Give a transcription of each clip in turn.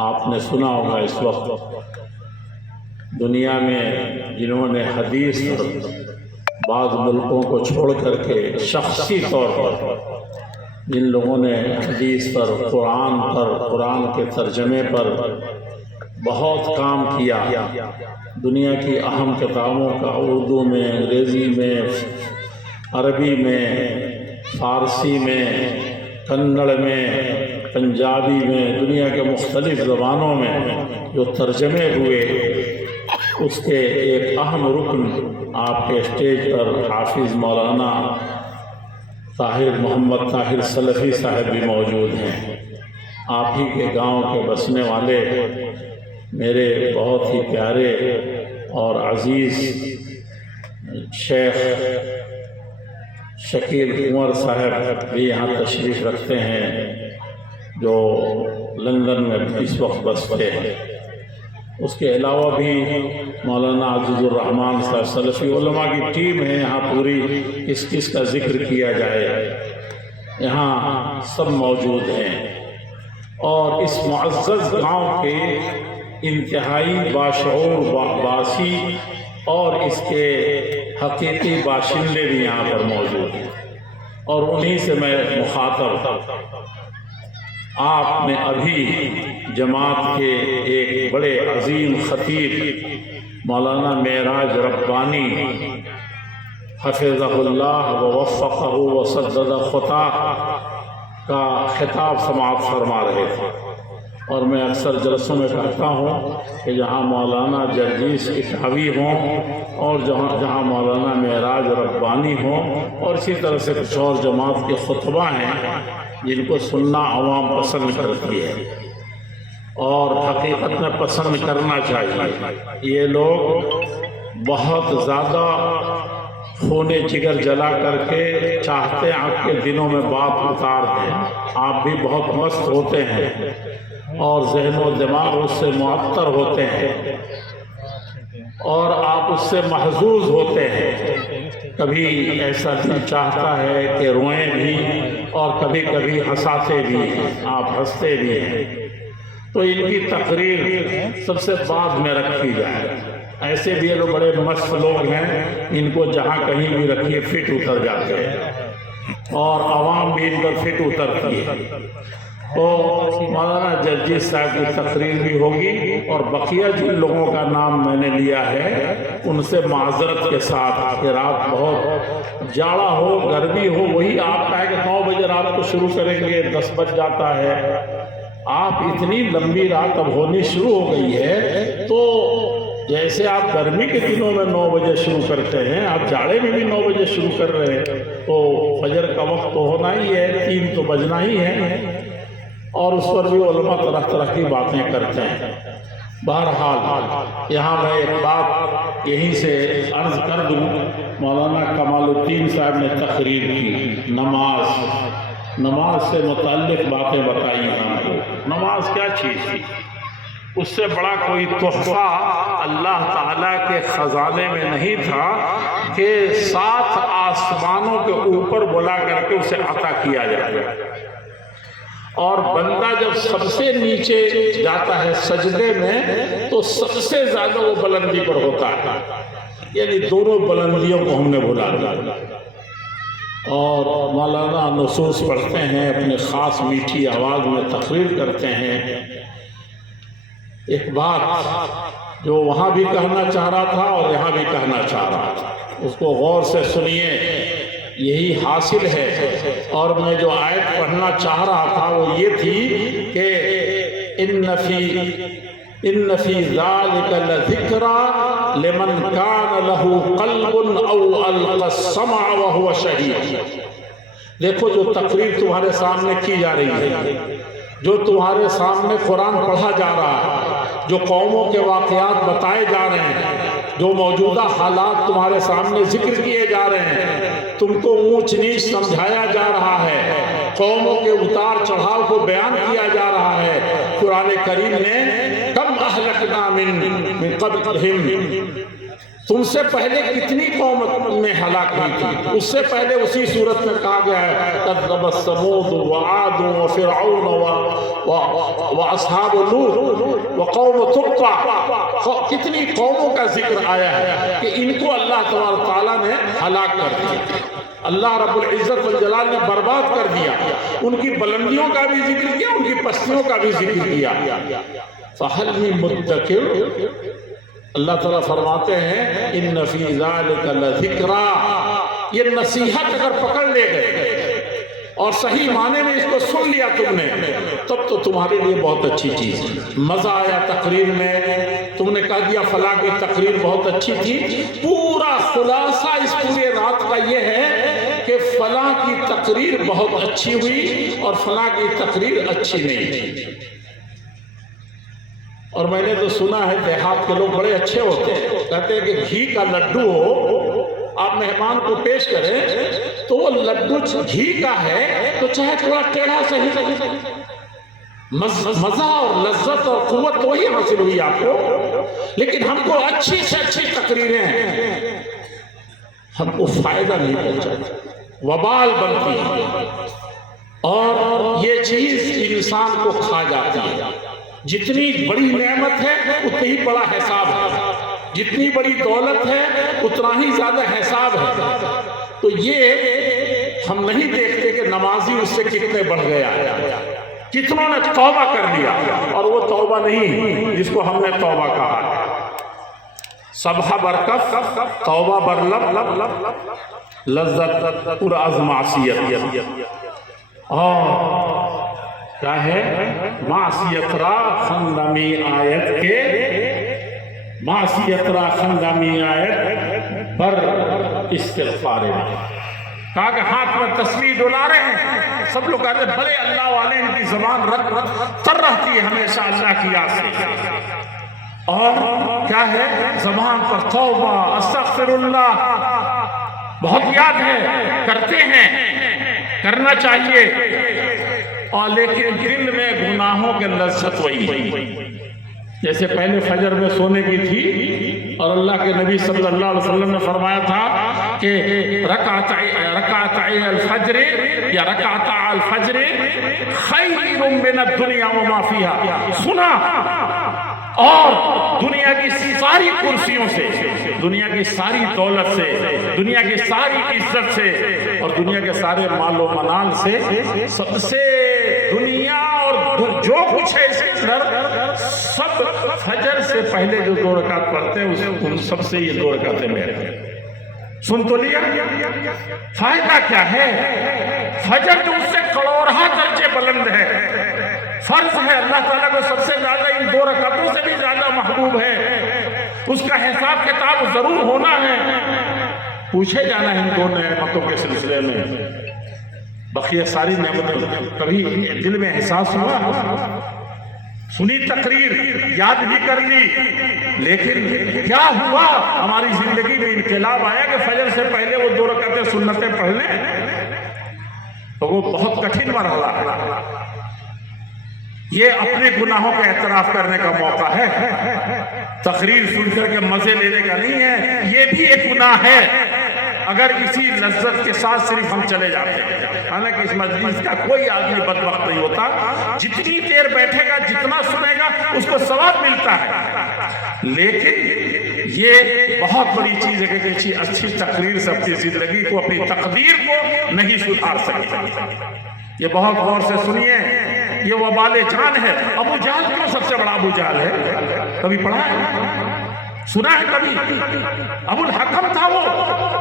آپ نے سنا ہوگا اس وقت دنیا میں جنہوں نے حدیث پر بعض ملکوں کو چھوڑ کر کے شخصی طور پر جن لوگوں نے حدیث پر قرآن کے ترجمے پر بہت کام کیا، دنیا کی اہم کتابوں کا اردو میں، انگریزی میں، عربی میں، فارسی میں، کنڑ میں، پنجابی میں، دنیا کے مختلف زبانوں میں جو ترجمے ہوئے، اس کے ایک اہم رکن آپ کے اسٹیج پر حافظ مولانا طاہر محمد طاہر سلفی صاحب بھی موجود ہیں۔ آپ ہی کے گاؤں کے بسنے والے میرے بہت ہی پیارے اور عزیز شیخ شکیل عمر صاحب بھی یہاں تشریف رکھتے ہیں، جو لندن میں اس وقت بستے ہیں۔ اس کے علاوہ بھی مولانا عزیز الرحمان صاحب سلفی علماء کی ٹیم ہے یہاں پوری، کس کا ذکر کیا جائے، یہاں سب موجود ہیں۔ اور اس معزز گاؤں کے انتہائی باشعور باسی اور اس کے حقیقی باشندے بھی یہاں پر موجود ہیں، اور انہی سے میں مخاطب۔ آپ نے ابھی جماعت کے ایک بڑے عظیم خطیب مولانا معراج ربانی حفظہ اللہ ووفقہ وسدد خطاہ کا خطاب سماعت فرما رہے تھے، اور میں اکثر جلسوں میں کہتا ہوں کہ جہاں مولانا جرجیس اٹھاوی ہوں اور جہاں مولانا معراج ربانی ہوں، اور اسی طرح سے کچھ اور جماعت کے خطبہ ہیں جن کو سننا عوام پسند کرتی ہے اور حقیقت میں پسند کرنا چاہیے۔ یہ لوگ بہت زیادہ خون جگر جلا کر کے چاہتے ہیں آپ کے دلوں میں بات اتار دیں، آپ بھی بہت مست ہوتے ہیں اور ذہن و دماغ اس سے معطر ہوتے ہیں اور آپ اس سے محظوظ ہوتے ہیں۔ کبھی ایسا دل چاہتا ہے کہ روئیں بھی، اور کبھی کبھی ہنساتے بھی ہیں، آپ ہنستے بھی ہیں، تو ان کی تقریر سب سے بعد میں رکھی جائے۔ ایسے بھی یہ لوگ بڑے مست لوگ ہیں، ان کو جہاں کہیں بھی رکھیے فٹ اتر جاتے ہیں، اور عوام بھی ان پر فٹ اترتی ہے۔ تو مولانا جرجیس صاحب کی تقریر بھی ہوگی، اور بقیہ جن لوگوں کا نام میں نے لیا ہے ان سے معذرت کے ساتھ کہ رات بہت جاڑا ہو، گرمی ہو، وہی آپ کا ہے کہ 9 بجے رات کو شروع کریں گے، 10 بج جاتا ہے۔ آپ اتنی لمبی رات اب ہونی شروع ہو گئی ہے، تو جیسے آپ گرمی کے دنوں میں 9 بجے شروع کرتے ہیں، آپ جاڑے میں بھی 9 بجے شروع کر رہے ہیں، تو فجر کا وقت تو ہونا ہی ہے، 3 تو بجنا ہی ہے، اور اس پر بھی علماء طرح طرح کی باتیں کرتے ہیں۔ بہرحال یہاں میں ایک بات یہیں سے عرض کر دوں، مولانا کمال الدین صاحب نے تقریر کی، نماز سے متعلق باتیں بتائی ہم کو۔ نماز کیا چیز تھی؟ اس سے بڑا کوئی تحفہ اللہ تعالیٰ کے خزانے میں نہیں تھا کہ 7 آسمانوں کے اوپر بلا کر کے اسے عطا کیا جائے، اور بندہ جب سب سے نیچے جاتا ہے سجدے میں تو سب سے زیادہ وہ بلندی پر ہوتا ہے، یعنی دونوں بلندیوں کو ہم نے بلا دیا۔ اور مولانا نصوص پڑھتے ہیں، اپنے خاص میٹھی آواز میں تقریر کرتے ہیں۔ ایک بات جو وہاں بھی کہنا چاہ رہا تھا اور یہاں بھی کہنا چاہ رہا تھا، اس کو غور سے سنیے، یہی حاصل ہے۔ اور میں جو آیت پڑھنا چاہ رہا تھا وہ یہ تھی کہ ان فی ذالک لذکری لمن کان لہ قلب او القی السمع وہو شہید۔ دیکھو جو تقریر تمہارے سامنے کی جا رہی ہے، جو تمہارے سامنے قرآن پڑھا جا رہا ہے، جو قوموں کے واقعات بتائے جا رہے ہیں، جو موجودہ حالات تمہارے سامنے ذکر کیے جا رہے ہیں، تم کو اونچ نیچ سمجھایا جا رہا ہے، قوموں کے اتار چڑھاؤ کو بیان کیا جا رہا ہے۔ قرآن کریم نے کم اہلکنا من قبلہم تم سے پہلے کتنی قوم میں ہلاک ہوئی تھی، اس سے پہلے اسی صورت میں کہا گیا ہے کذبت ثمود وعاد وفرعون واصحاب لوط وقوم تبع، کتنی قوموں کا ذکر آیا ہے کہ ان کو اللہ تبارک تعالیٰ نے ہلاک کر دیا، اللہ رب العزت والجلال نے برباد کر دیا، ان کی بلندیوں کا بھی ذکر کیا، ان کی پستیوں کا بھی ذکر کیا۔ فَهَلْ مِن مُدَّكِرٍ، اللہ تعالیٰ فرماتے ہیں ان فی ذالک لذکریٰ، یہ نصیحت اگر پکڑ لے گئے اور صحیح معنی میں اس کو سن لیا تم نے، تب تو تمہارے لیے بہت اچھی چیز ہے۔ مزہ آیا تقریر میں، تم نے کہہ دیا فلاں کی تقریر بہت اچھی تھی، پورا خلاصہ اس پورے رات کا یہ ہے کہ فلاں کی تقریر بہت اچھی ہوئی اور فلاں کی تقریر اچھی نہیں تھی۔ اور میں نے تو سنا ہے دیہات کے لوگ بڑے اچھے ہوتے ہیں، کہتے ہیں کہ گھی کا لڈو ہو، آپ مہمان کو پیش کریں تو وہ لڈو گھی کا ہے تو چاہے تھوڑا ٹیڑھا صحیح، مزہ اور لذت اور قوت تو وہی حاصل ہوئی آپ کو، لیکن ہم کو اچھی سے اچھی تقریریں ہیں ہم کو فائدہ نہیں پہنچاتی، وبال بنتی ہے، اور یہ چیز انسان کو کھا جاتی ہے۔ جتنی بڑی نعمت ہے اتنی ہی بڑا حساب ہے، جتنی بڑی دولت ہے اتنا ہی زیادہ حساب ہے۔ تو یہ ہم نہیں دیکھتے کہ نمازی اس سے کتنے بڑھ گیا ہے، کتنوں نے توبہ کر لیا، اور وہ توبہ نہیں جس کو ہم نے توبہ کہا ہے۔ صبح برکف توبہ برلب لذت پر از معصیت، اور کیا ہے معصیت را خندمی آیت کے، معصیت را خندمی آیت پر استغفار، کہا کہ ہاتھ میں تسبیح ڈولا رہے ہیں، سب لوگ کہتے ہیں بڑے اللہ والے، ان کی زبان تر رہتی ہے ہمیشہ اللہ کی یاد سے، اور کیا ہے زبان پر توبہ استغفر اللہ بہت یاد ہے، کرتے ہیں، کرنا چاہیے، اور لیکن دل میں گناہوں کے لذت وہی، جیسے پہلے فجر میں سونے کی تھی، اور اللہ کے نبی صلی اللہ علیہ وسلم نے فرمایا تھا کہ رکعتي الفجر یا رکعتا الفجر خیر من الدنیا وما فیہا، سنا، اور دنیا کی ساری کرسیوں سے، دنیا کی ساری دولت سے، دنیا کی ساری عزت سے، اور دنیا کے سارے مال و منال سے، سب سے دنیا اور جو کچھ ہے اس کے اندر، سب فجر سے پہلے جو 2 رکعت پڑھتے ہیں ان سب سے یہ 2 رکعتیں میرے ہیں۔ سن تو لیا، فائدہ کیا ہے؟ فجر جو اس سے کروڑہ درجے بلند ہے، فرض ہے، اللہ تعالیٰ کو سب سے زیادہ ان 2 رکعتوں سے بھی زیادہ محبوب ہے، اس کا حساب کتاب ضرور ہونا ہے، پوچھے جانا ہے ان 2 نعمتوں کے سلسلے میں۔ بقیہ ساری نعمتیں کبھی دل میں احساس ہوا؟ سنی تقریر، یاد بھی کر لی، لیکن کیا ہوا؟ ہماری زندگی میں انقلاب آیا کہ فجر سے پہلے وہ 2 رکعتیں سنتیں پڑھ لیں، تو وہ بہت کٹھن مرحلہ ہے۔ یہ اپنے گناہوں کا اعتراف کرنے کا موقع ہے، تقریر سن کر کے مزے لینے کا نہیں ہے، یہ بھی ایک گناہ ہے اگر اسی لذت کے ساتھ صرف ہم چلے جاتے ہیں۔ حالانکہ اس مجلس کا کوئی آدمی بدبخت نہیں ہوتا، جتنی دیر بیٹھے گا، جتنا سنے گا، اس کو ثواب ملتا ہے، لیکن یہ بہت بڑی چیز ہے کہ کسی اچھی تقریر سے اپنی زندگی کو، اپنی تقدیر کو نہیں سدھار سکتے۔ یہ بہت غور سے سنیے، یہ وبال جان ہے۔ ابو جہل کیوں سب سے بڑا ابو جہل ہے؟ کبھی پڑھا ہے؟ سنا ہے کبھی؟ ابو الحکم تھا، وہ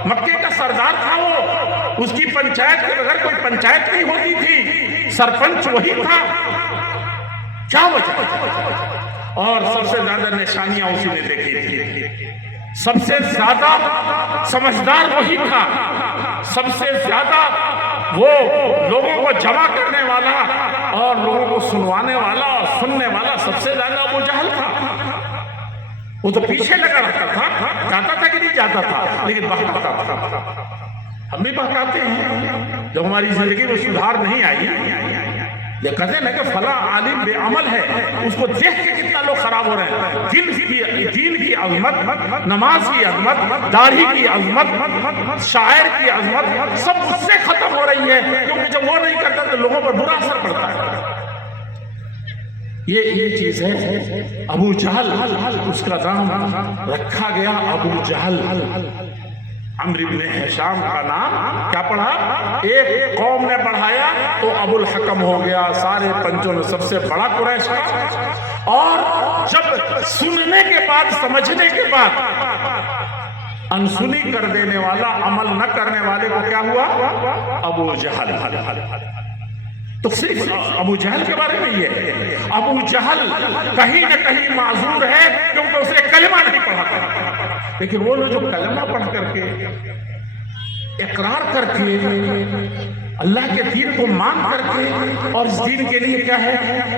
مکے کا سردار تھا، وہ اس کی پنچایت کے بغیر کوئی پنچایت نہیں ہوتی تھی، سرپنچ وہی تھا، کیا وجہ؟ اور سب سے زیادہ نشانیاں اسی نے دیکھی تھی، سب سے زیادہ سمجھدار وہی تھا، سب سے زیادہ وہ لوگوں کو جمع کرنے والا اور لوگوں کو سنوانے والا اور سننے والا سب سے زیادہ ابو جہل تھا۔ وہ تو پیچھے لگا رہتا تھا، جاتا تھا کہ نہیں جاتا تھا، لیکن بہکاتا تھا۔ ہم بھی بہکاتے ہیں، جب ہماری زندگی میں سدھار نہیں آئی یہ کہتے ہیں کہ فلاں عالم بے عمل ہے، اس کو دیکھ کے کتنا لوگ خراب ہو رہے ہیں. دین کی عظمت، نماز کی عظمت، داڑھی کی عظمت، شاعر کی عظمت سب اس سے ختم ہو رہی ہے، کیونکہ جب وہ نہیں کرتا تو لوگوں پر برا اثر پڑتا ہے. یہ چیز ہے. ابو جہل، اس کا نام رکھا گیا ابو جہل. عمرو بن ہشام کا نام کیا پڑھا؟ ایک قوم نے پڑھایا تو ابو الحکم ہو گیا سارے پنجوں میں سب سے بڑا قریش کا. اور جب سننے کے بعد، سمجھنے کے بعد انسنی کر دینے والا، عمل نہ کرنے والے کو کیا ہوا؟ ابو جہل. تو صرف ابو جہل کے بارے میں یہ ہے. ابو جہل کہیں نہ کہیں معذور ہے کیونکہ اس نے کلمہ نہیں پڑھا تھا. لیکن وہ لوگ جو کلمہ پڑھ کر کے، اقرار کر کے، اللہ کے دین کو مان کر کے، اور اس دین کے لیے کیا ہے،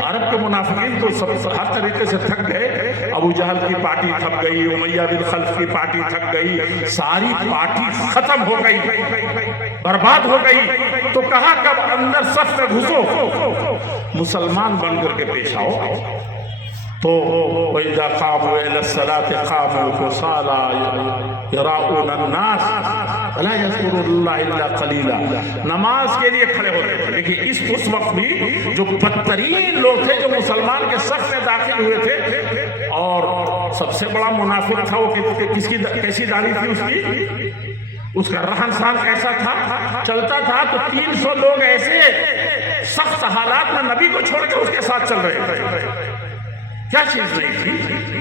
عرب کے منافقین تو سب ہر طریقے سے تھک گئے. ابو جہل کی پارٹی تھک گئی، امیہ بن خلف کی پارٹی تھک گئی، ساری پارٹی ختم ہو گئی، برباد ہو گئی. تو کہا کب اندر صف میں گھسو، مسلمان بن کر کے پیش آؤ. تو وَإِذَا قَامُوا إِلَى الصَّلَاةِ قَامُوا كُسَالَىٰ يُرَاءُونَ النَّاسَ وَلَا يَذْكُرُونَ اللَّهَ إِلَّا قَلِيلًا. نماز کے لیے کھڑے ہوتے تھے. لیکن اس وقت بھی جو بدترین لوگ تھے جو مسلمان کے صف میں داخل ہوئے تھے، اور سب سے بڑا منافق تھا وہ کیسی داڑھی تھی اس کی، اس کا رہن سہن کیسا تھا، چلتا تھا تو 300 لوگ ایسے سخت حالات میں نبی کو چھوڑ کے اس کے ساتھ چل رہے تھے. کیا چیز نہیں تھی.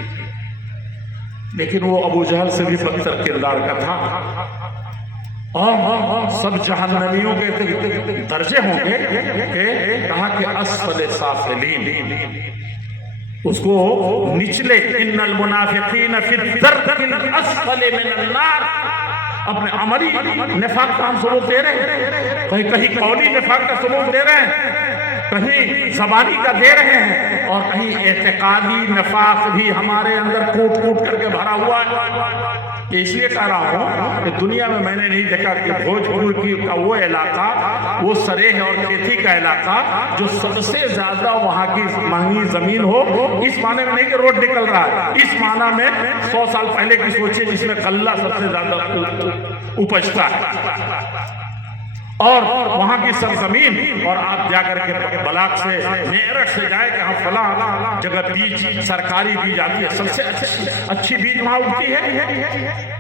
لیکن وہ ابو جہل سے بھی بدتر کردار کا تھا. اور سب جہنمیوں کے درجے ہوں گے کہ کہا کہ اسفل سافلین، اس کو نچلے، ان المنافقین فی الدرک الاسفل من النار. اپنے عملی نفاق کا ہم ثبوت دے رہے ہیں، کہیں قولی نفاق کا ثبوت دے رہے ہیں، کہیں زبانی کا دے رہے ہیں، اور کہیں اعتقادی نفاق بھی ہمارے اندر کوٹ کوٹ کر کے بھرا ہوا ہے. اس لیے کہہ رہا ہوں کہ دنیا میں نے نہیں دیکھا کہ بھوجپور کا وہ علاقہ، وہ سریح اور کھیتی کا علاقہ جو سب سے زیادہ وہاں کی مہنگی زمین ہو. اس معنی میں نہیں کہ روڈ نکل رہا ہے، اس معنی میں 100 سال پہلے کی سوچے جس میں غلہ سب سے زیادہ اپجتا ہے، اور وہاں کی سرزمین. اور آپ جا کر کے بلاک سے، میرٹھ سے جائے کہ ہم فلاں جگہ بیج، سرکاری بیج آتی ہے، سب سے اچھی بیج وہاں اگتی ہے.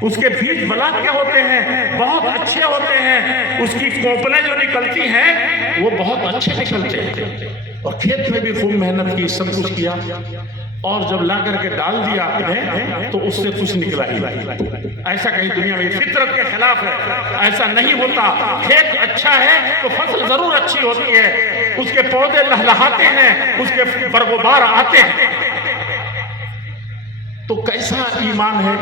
اس کے بیج بلاک کے ہوتے ہیں، بہت اچھے ہوتے ہیں. اس کی کوپلیں جو نکلتی ہیں وہ بہت اچھے نکلتے ہیں. اور کھیت میں بھی خوب محنت کی، سب کچھ کیا، اور جب لا کر کے ڈال دیا آپ نے تو اس سے کچھ نکلا ہی. ایسا کہیں دنیا میں فطرت کے خلاف ہے، ایسا نہیں ہوتا. کھیت اچھا ہے تو فصل ضرور اچھی ہوتی ہے، اس کے پودے لہلہاتے ہیں، اس کے برگوبار آتے ہیں. تو کیسا ایمان ہے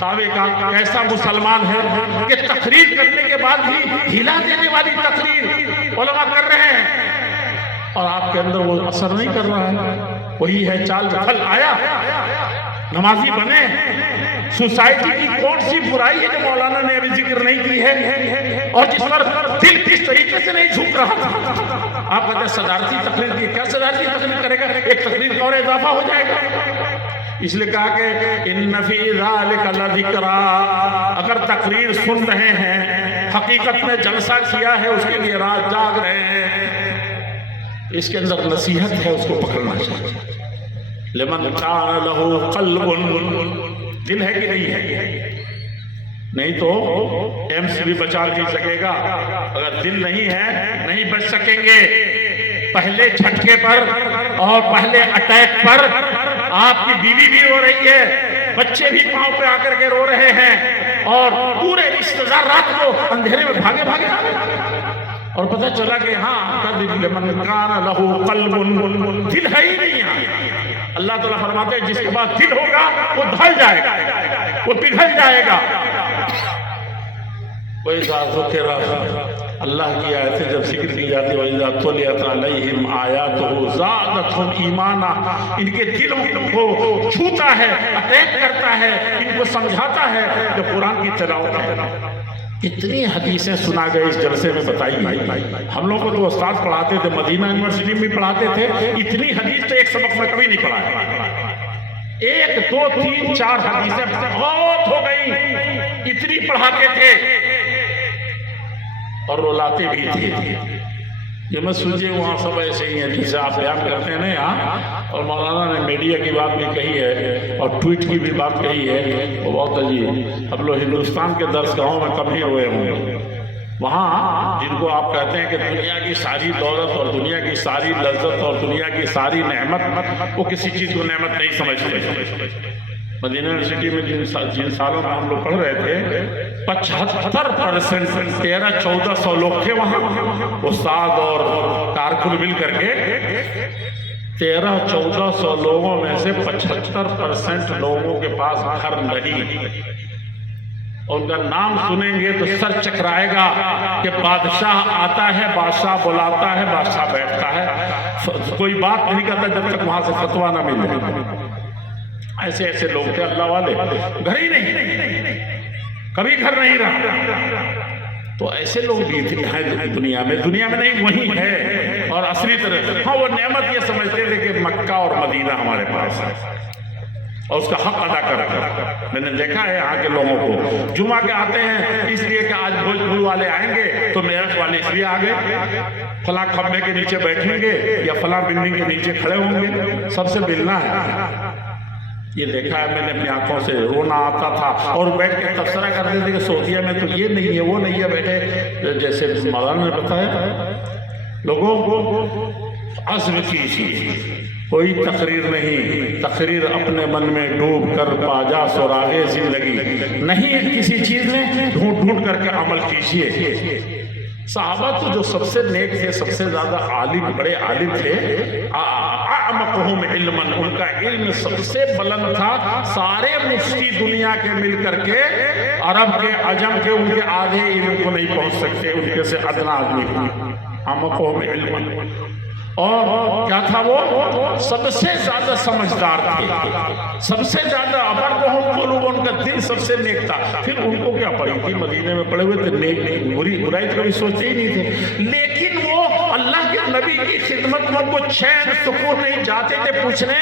دعوے کا، کیسا مسلمان ہے کہ تقریر کرنے کے بعد بھی ہلا دینے والی تقریر علماء کر رہے ہیں، اور آپ کے اندر وہ اثر نہیں کر رہا ہے. وہی ہے چال جو پھل آیا، نمازی بنے. سوسائٹی کی کون سی برائی ہے جو مولانا نے ابھی ذکر نہیں کی ہے، اور جس پر دل کس طریقے سے نہیں جھک رہا تھا. آپ کہتے ہیں صدارتی تقریر کی، کیا صدارتی تقریر کرے گا، ایک تقریر کا اور اضافہ ہو جائے گا. اس لیے کہا کہ ان فی ذلک لذکرا، اگر تقریر سن رہے ہیں، حقیقت میں جلسہ کیا ہے، اس کے لیے رات جاگ رہے ہیں، اس کے اندر نصیحت ہے، اس کو پکڑنا چاہیے. لمن کان لہ قلب، دل ہے کہ نہیں ہے؟ نہیں تو ایمس بھی بچا نہیں سکے گا. اگر دل نہیں ہے نہیں بچ سکیں گے. پہلے جھٹکے پر اور پہلے اٹیک پر آپ کی بیوی بھی رو رہی ہے، بچے بھی پاؤں پہ آ کر کے رو رہے ہیں، اور پورے رشتہ دار رات کو اندھیرے میں بھاگے بھاگے آ رہے ہیں، اور پتہ چلا کہ ہاں لمن کان لہ قلب، دل ہے ہی نہیں یہاں. اللہ تعالیٰ فرماتے ہیں جس کے بعد دل ہوگا وہ دھل جائے گا، وہ پگھل جائے گا. وَإِذَا ذُكِرَ، اللہ کی آیتیں جب ذکر کی جاتی ہے، وَإِذَا تُلِيَتْ عَلَيْهِمْ آيَاتُهُ زَادَتْهُمْ إِيمَانًا، ان کے دلوں کو چھوتا ہے، اٹیک کرتا ہے، ان کو سمجھاتا ہے. جب قرآن کی تلاوت ہے اتنی حدیثیں سنا گئے اس جلسے میں، بتائیے ہم لوگوں کو تو استاد پڑھاتے تھے، مدینہ یونیورسٹی میں پڑھاتے تھے، اتنی حدیث تو ایک سبق میں کبھی نہیں پڑھا. 1 2 3 4 حدیثیں بہت ہو گئی، اتنی پڑھاتے تھے اور رلاتے بھی تھے. یہ مت سوچئے وہاں سب ایسے ہی ہیں جیسے آپ بیان کرتے ہیں نا یہاں. اور مولانا نے میڈیا کی بات بھی کہی ہے اور ٹویٹ کی بھی بات کہی ہے، وہ بہت عجیب. اب لوگ ہندوستان کے درس گاہوں میں کم ہی ہوئے ہوں گے، وہاں جن کو آپ کہتے ہیں کہ دنیا کی ساری دولت اور دنیا کی ساری لذت اور دنیا کی ساری نعمت، وہ کسی چیز کو نعمت نہیں سمجھتے. مدینہ یونیورسٹی میں جن سالوں میں ہم لوگ پڑھ رہے تھے 75% 1300-1400 لوگ تھے وہاں، استاد اور کارکن مل کر کے. 1300-1400 لوگوں میں سے 75% لوگوں کے پاس گھر نہیں. ان کا نام سنیں گے تو سر چکرائے گا کہ بادشاہ آتا ہے، بادشاہ بلاتا ہے، بادشاہ بیٹھتا ہے، کوئی بات نہیں کرتا جب تک وہاں سے فتویٰ نہ مل جائے. ایسے ایسے لوگ تھے اللہ والے، گھر ہی نہیں، کبھی گھر نہیں رہا. تو ایسے لوگ بھی ہیں دنیا میں نہیں وہی ہے. اور اصلی طرح ہاں وہ نعمت یہ سمجھتے تھے کہ مکہ اور مدینہ ہمارے پاس ہے اور اس کا حق ادا کرتا. میں نے دیکھا ہے یہاں کے لوگوں کو جمعہ کے آتے ہیں اس لیے کہ آج بھوجپور والے آئیں گے تو میرٹھ والے اس لیے آگے فلاں کھمبے کے نیچے بیٹھیں گے یا فلاں بلڈنگ کے نیچے کھڑے ہوں گے، سب سے ملنا ہے. یہ دیکھا ہے میں نے اپنی آنکھوں سے. رونا آتا تھا اور بیٹھ کے تبصرہ کرتے تھے کہ سعودیہ میں تو یہ نہیں ہے وہ نہیں ہے. بیٹھے جیسے مولانا نے بتایا لوگوں کو عزم کیجیے، کوئی تقریر نہیں، تقریر اپنے من میں ڈوب کر پاجا سراغے زندگی نہیں، کسی چیز میں ڈھونڈ کر کے عمل کیجیے. صحابہ تو جو سب سے نیک تھے، سب سے زیادہ عالم، بڑے عالم تھے، اعمقہم علما، ان کا علم سب سے بلند تھا. سارے مفتی دنیا کے مل کر کے عرب کے عجم کے ان کے آدھے علم کو نہیں پہنچ سکتے، ان کے سے ادنا آدمی تھا. اعمقہم علما. اور کیا تھا وہ؟ سب سے زیادہ سمجھدار تھے، سب سے زیادہ ابرہم قلوب، ان کا دل سب سے نیک تھا. پھر ان کو کیا پڑی تھی؟ مدینے میں پڑے ہوئے تھے، نیک برائی کبھی سوچتے ہی نہیں تھے. لیکن وہ اللہ کے نبی کی خدمت میں کو چین سکون نہیں جاتے تھے پوچھنے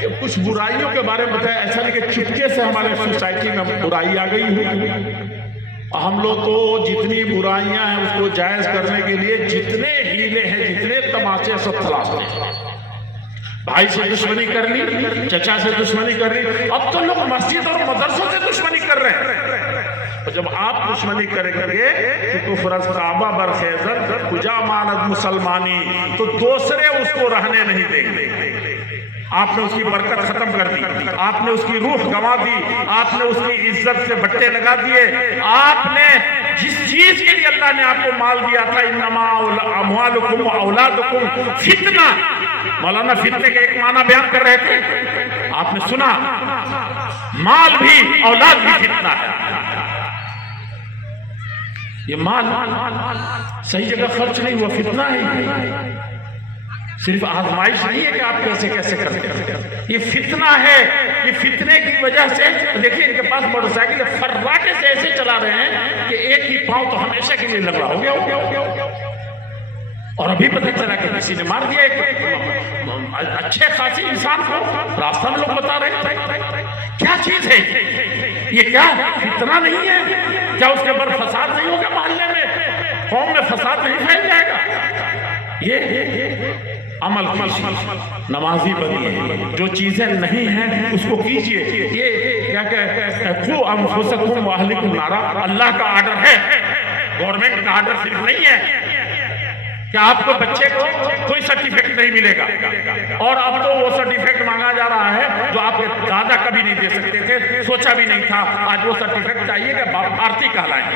کہ کچھ برائیوں کے بارے میں بتایا. ایسا نہیں کہ چپکے سے ہمارے سوسائٹی میں برائی آ گئی ہوئی. ہم لوگ تو جتنی برائیاں ہیں اس کو جائز کرنے کے لیے جتنے ہیلے ہیں، جتنے تماشے سب تلاشتے ہیں. بھائی سے دشمنی کر لی، چچا سے دشمنی کر لی، اب تو لوگ مسجد اور مدرسوں سے دشمنی کر رہے ہیں. اور جب آپ دشمنی کریں گے تو فرض کعبہ برخیزر کجا ماند مسلمانی، تو دوسرے اس کو رہنے نہیں دیں گے. آپ نے اس کی برکت ختم کر دی، آپ نے اس کی روح گنوا دی، آپ نے اس کی عزت سے بٹے لگا دیے. آپ نے جس چیز کے لیے اللہ نے آپ کو مال دیا تھا، انما اموالکم واولادکم فتنہ، مولانا فتنے کے ایک معنی بیان کر رہے تھے. آپ نے سنا مال بھی اولاد بھی فتنہ ہے. یہ مال صحیح جگہ خرچ نہیں ہوا، فتنہ ہے. صرف آزمائش نہیں ہے کہ آپ کیسے کیسے کرتے ہیں، یہ فتنہ ہے. یہ فتنے کی وجہ سے دیکھیں ان کے پاس موٹر سائیکل فراٹے سے ایسے چلا رہے ہیں کہ ایک ہی پاؤں تو ہمیشہ کے لیے لگا ہو گیا. اور ابھی پتہ چلا کہ کسی نے مار دیا ایک اچھے خاصی انسان کو. راستہ میں لوگ بتا رہے تھے کیا چیز ہے یہ، کیا فتنہ نہیں ہے؟ کیا اس کے اوپر فساد نہیں ہوگا؟ محلے میں قوم میں فساد نہیں پھیل جائے گا؟ یہ عمل نمازی بنیے، جو چیزیں نہیں ہیں اس کو کیجئے. یہ کیا کہ قو انفسکم واہلکم نارا، اللہ کا آرڈر ہے، گورنمنٹ کا آرڈر صرف نہیں ہے کہ آپ کو بچے کو کوئی سرٹیفکیٹ نہیں ملے گا. اور اب تو وہ سرٹیفکیٹ مانگا جا رہا ہے جو آپ کے دادا کبھی نہیں دے سکتے تھے، سوچا بھی نہیں تھا. آج وہ سرٹیفکیٹ چاہیے کہ بھارتی کہلائیں.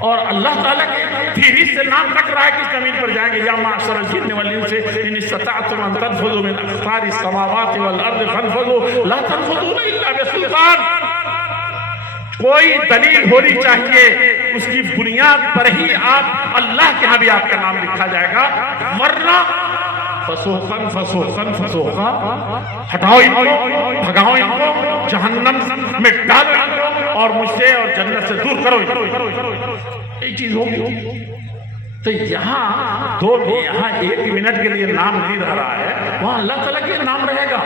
اور اللہ تعالیٰ کے فہرست سے نام کٹ رہا ہے کس زمین پر جائیں گے. یا معشر الجن والانس ان استطعتم ان تنفذوا من اقطار السماوات والارض فانفذوا لا تنفذون الا بسلطان. کوئی دلیل ہونی چاہیے، اس کی بنیاد پر ہی آپ اللہ کے ہاں بھی آپ کا نام لکھا جائے گا. ورنہ فسوقاً فسوقاً فسوقاً، ہٹاؤ ان کو، بھگاؤ ان کو، جہنم میں ڈالو ان کو. اور مجھ سے اور جنت سے دور کرو. یہ چیز ہوگی. تو یہاں یہاں 1 منٹ کے لیے نام نہیں رہ رہا ہے, وہاں اللہ تعالیٰ کے نام رہے گا.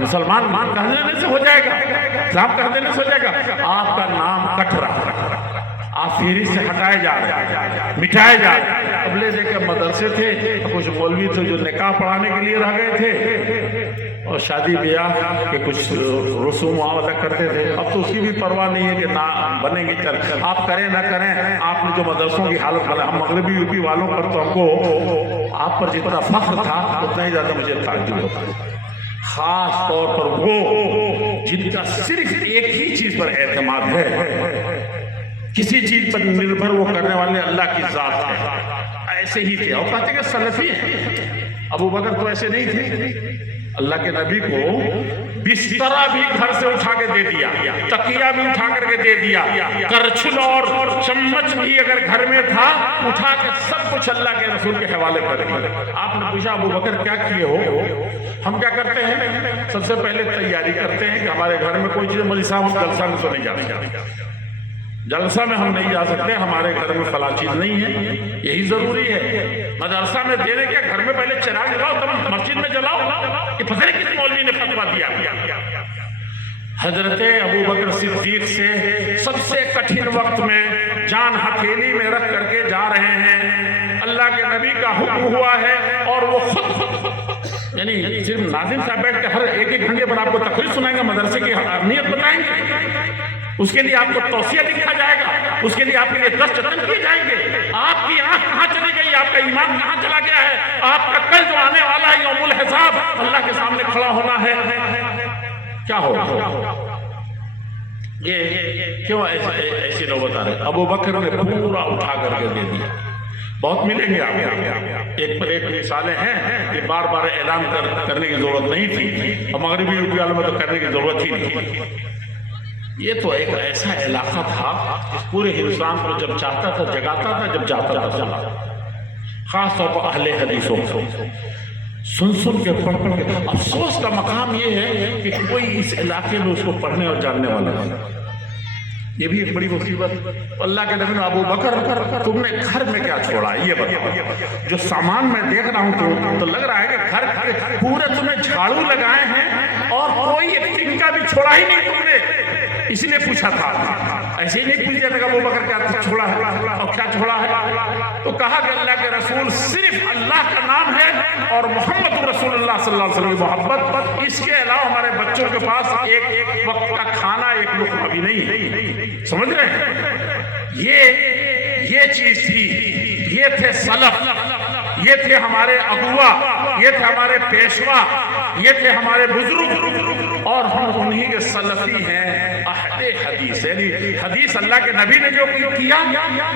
مسلمان کہہ دینے سے ہو جائے گا, اسلام کہہ دینے سے ہو جائے گا. آپ کا نام کٹ رہا ہے, آپ فہرست سے ہٹائے جا رہے ہیں, مٹھائے جا رہے ہیں. قبلے دیکھے مدرسے تھے, کچھ مولوی تھے جو نکاح پڑھانے کے لیے رہ گئے تھے اور شادی بیاہ کے کچھ رسوم معاوضہ کرتے تھے. اب تو اس کی بھی پرواہ نہیں ہے کہ نہ بنے گی, چل آپ کریں نہ کریں. آپ نے جو مدرسوں کی حالت بنا, ہم مغربی یو پی والوں پر تو ہم کو آپ پر جتنا فخر تھا اتنا ہی زیادہ مجھے تعجب ہوتا ہے, خاص طور پر وہ جن کا صرف ایک ہی چیز پر اعتماد ہے, کسی چیز پر نربھر وہ کرنے والے اللہ کی ذات ہے. ایسے ہی تھے اور کہتے کہ سلفی ہیں. ابو بکر تو ایسے نہیں تھے. اللہ کے نبی کو بسترا بھی گھر سے اٹھا کے دے دیا, تکیہ بھی اٹھا کر کے دے دیا, کرچھل اور چمچ بھی اگر گھر میں تھا اٹھا کے سب کچھ اللہ کے رسول کے حوالے کر دیا. آپ نے پوچھا ابو بکر کیا کیے ہو؟ ہم کیا کرتے ہیں, سب سے پہلے تیاری کرتے ہیں کہ ہمارے گھر میں کوئی چیز, مولوی صاحب ہم جلسہ میں تو نہیں جاتے, جلسہ میں ہم نہیں جا سکتے, ہمارے گھر میں فلاں چیز نہیں ہے, یہی ضروری ہے. مدرسہ میں دینے کے گھر میں پہلے چراغ جلاؤ تب مسجد میں جلاؤ, کہ پتہ نہیں کس مولوی نے فتویٰ دیا. حضرت ابو بکر صدیق سے سب سے کٹھن وقت میں جان ہتھیلی میں رکھ کر کے جا رہے ہیں. اللہ کے نبی کا حکم ہوا ہے اور وہ خود یعنی صرف ناظم صاحب بیٹھ کے ہر ایک گھنٹے پر آپ کو تقریر سنائیں گے, مدرسے کی اہمیت بتائیں گے, اس کے لیے آپ کو توصیہ لکھا جائے گا, اس کے لیے آپ کے لیے 10 چٹن کیے جائیں گے. آپ کی آنکھ کہاں چلی گئی, آپ کا ایمان کہاں چلا گیا ہے, آپ کا کل جو آنے والا ہے یوم الحساب, اللہ کے سامنے کھڑا ہونا ہے, کیا ہوگا؟ یہ کیوں ایسی نوبت آ رہی؟ ابو بکر نے پورا اٹھا کر کے دے دیا. بہت ملیں گے آپ, ایک پر ایک مثالیں ہیں, یہ بار بار اعلان کرنے کی ضرورت نہیں تھی, اور مغربی یو پی والوں میں تو کرنے کی ضرورت ہی نہیں. یہ تو ایک ایسا علاقہ تھا پورے ہندوستان کو جب چاہتا تھا جگاتا تھا, جب چاہتا تھا چلاتا. خاص طور پر اہل حدیثوں کو سن کے پڑھ کے افسوس کا مقام یہ ہے کہ کوئی اس علاقے میں اس کو پڑھنے اور جاننے والا نہیں. یہ بھی ایک بڑی مصیبت. اللہ کے نبی نے ابو بکر تم نے گھر میں کیا چھوڑا ہے یہ بتاؤ. جو سامان میں دیکھ رہا ہوں تو لگ رہا ہے کہ گھر پورے تم نے جھاڑو لگائے ہیں اور کوئی ایک تنکا بھی چھوڑا ہی نہیں تم نے. اسی نے پوچھا تھا, ایسے ہی نہیں پوچھ دیا تھا کہ ابو بکر کیا چھوڑا ہے اور کیا چھوڑا ہے. تو کہا کہ اللہ کے رسول صرف اللہ کا نام ہے اور محمد رسول اللہ صلی اللہ علیہ وسلم کی محبت, اس کے علاوہ ہمارے بچوں کے پاس ایک وقت کا کھانا ایک لقمہ بھی نہیں ہے. سمجھ رہے ہیں, یہ چیز تھی. یہ تھے سلف, یہ تھے ہمارے اغوا, یہ تھے ہمارے پیشوا, یہ تھے ہمارے بزرگ, اور ہم انہی کے سلفی ہیں. اہل حدیث یعنی حدیث اللہ کے نبی نے جو کیا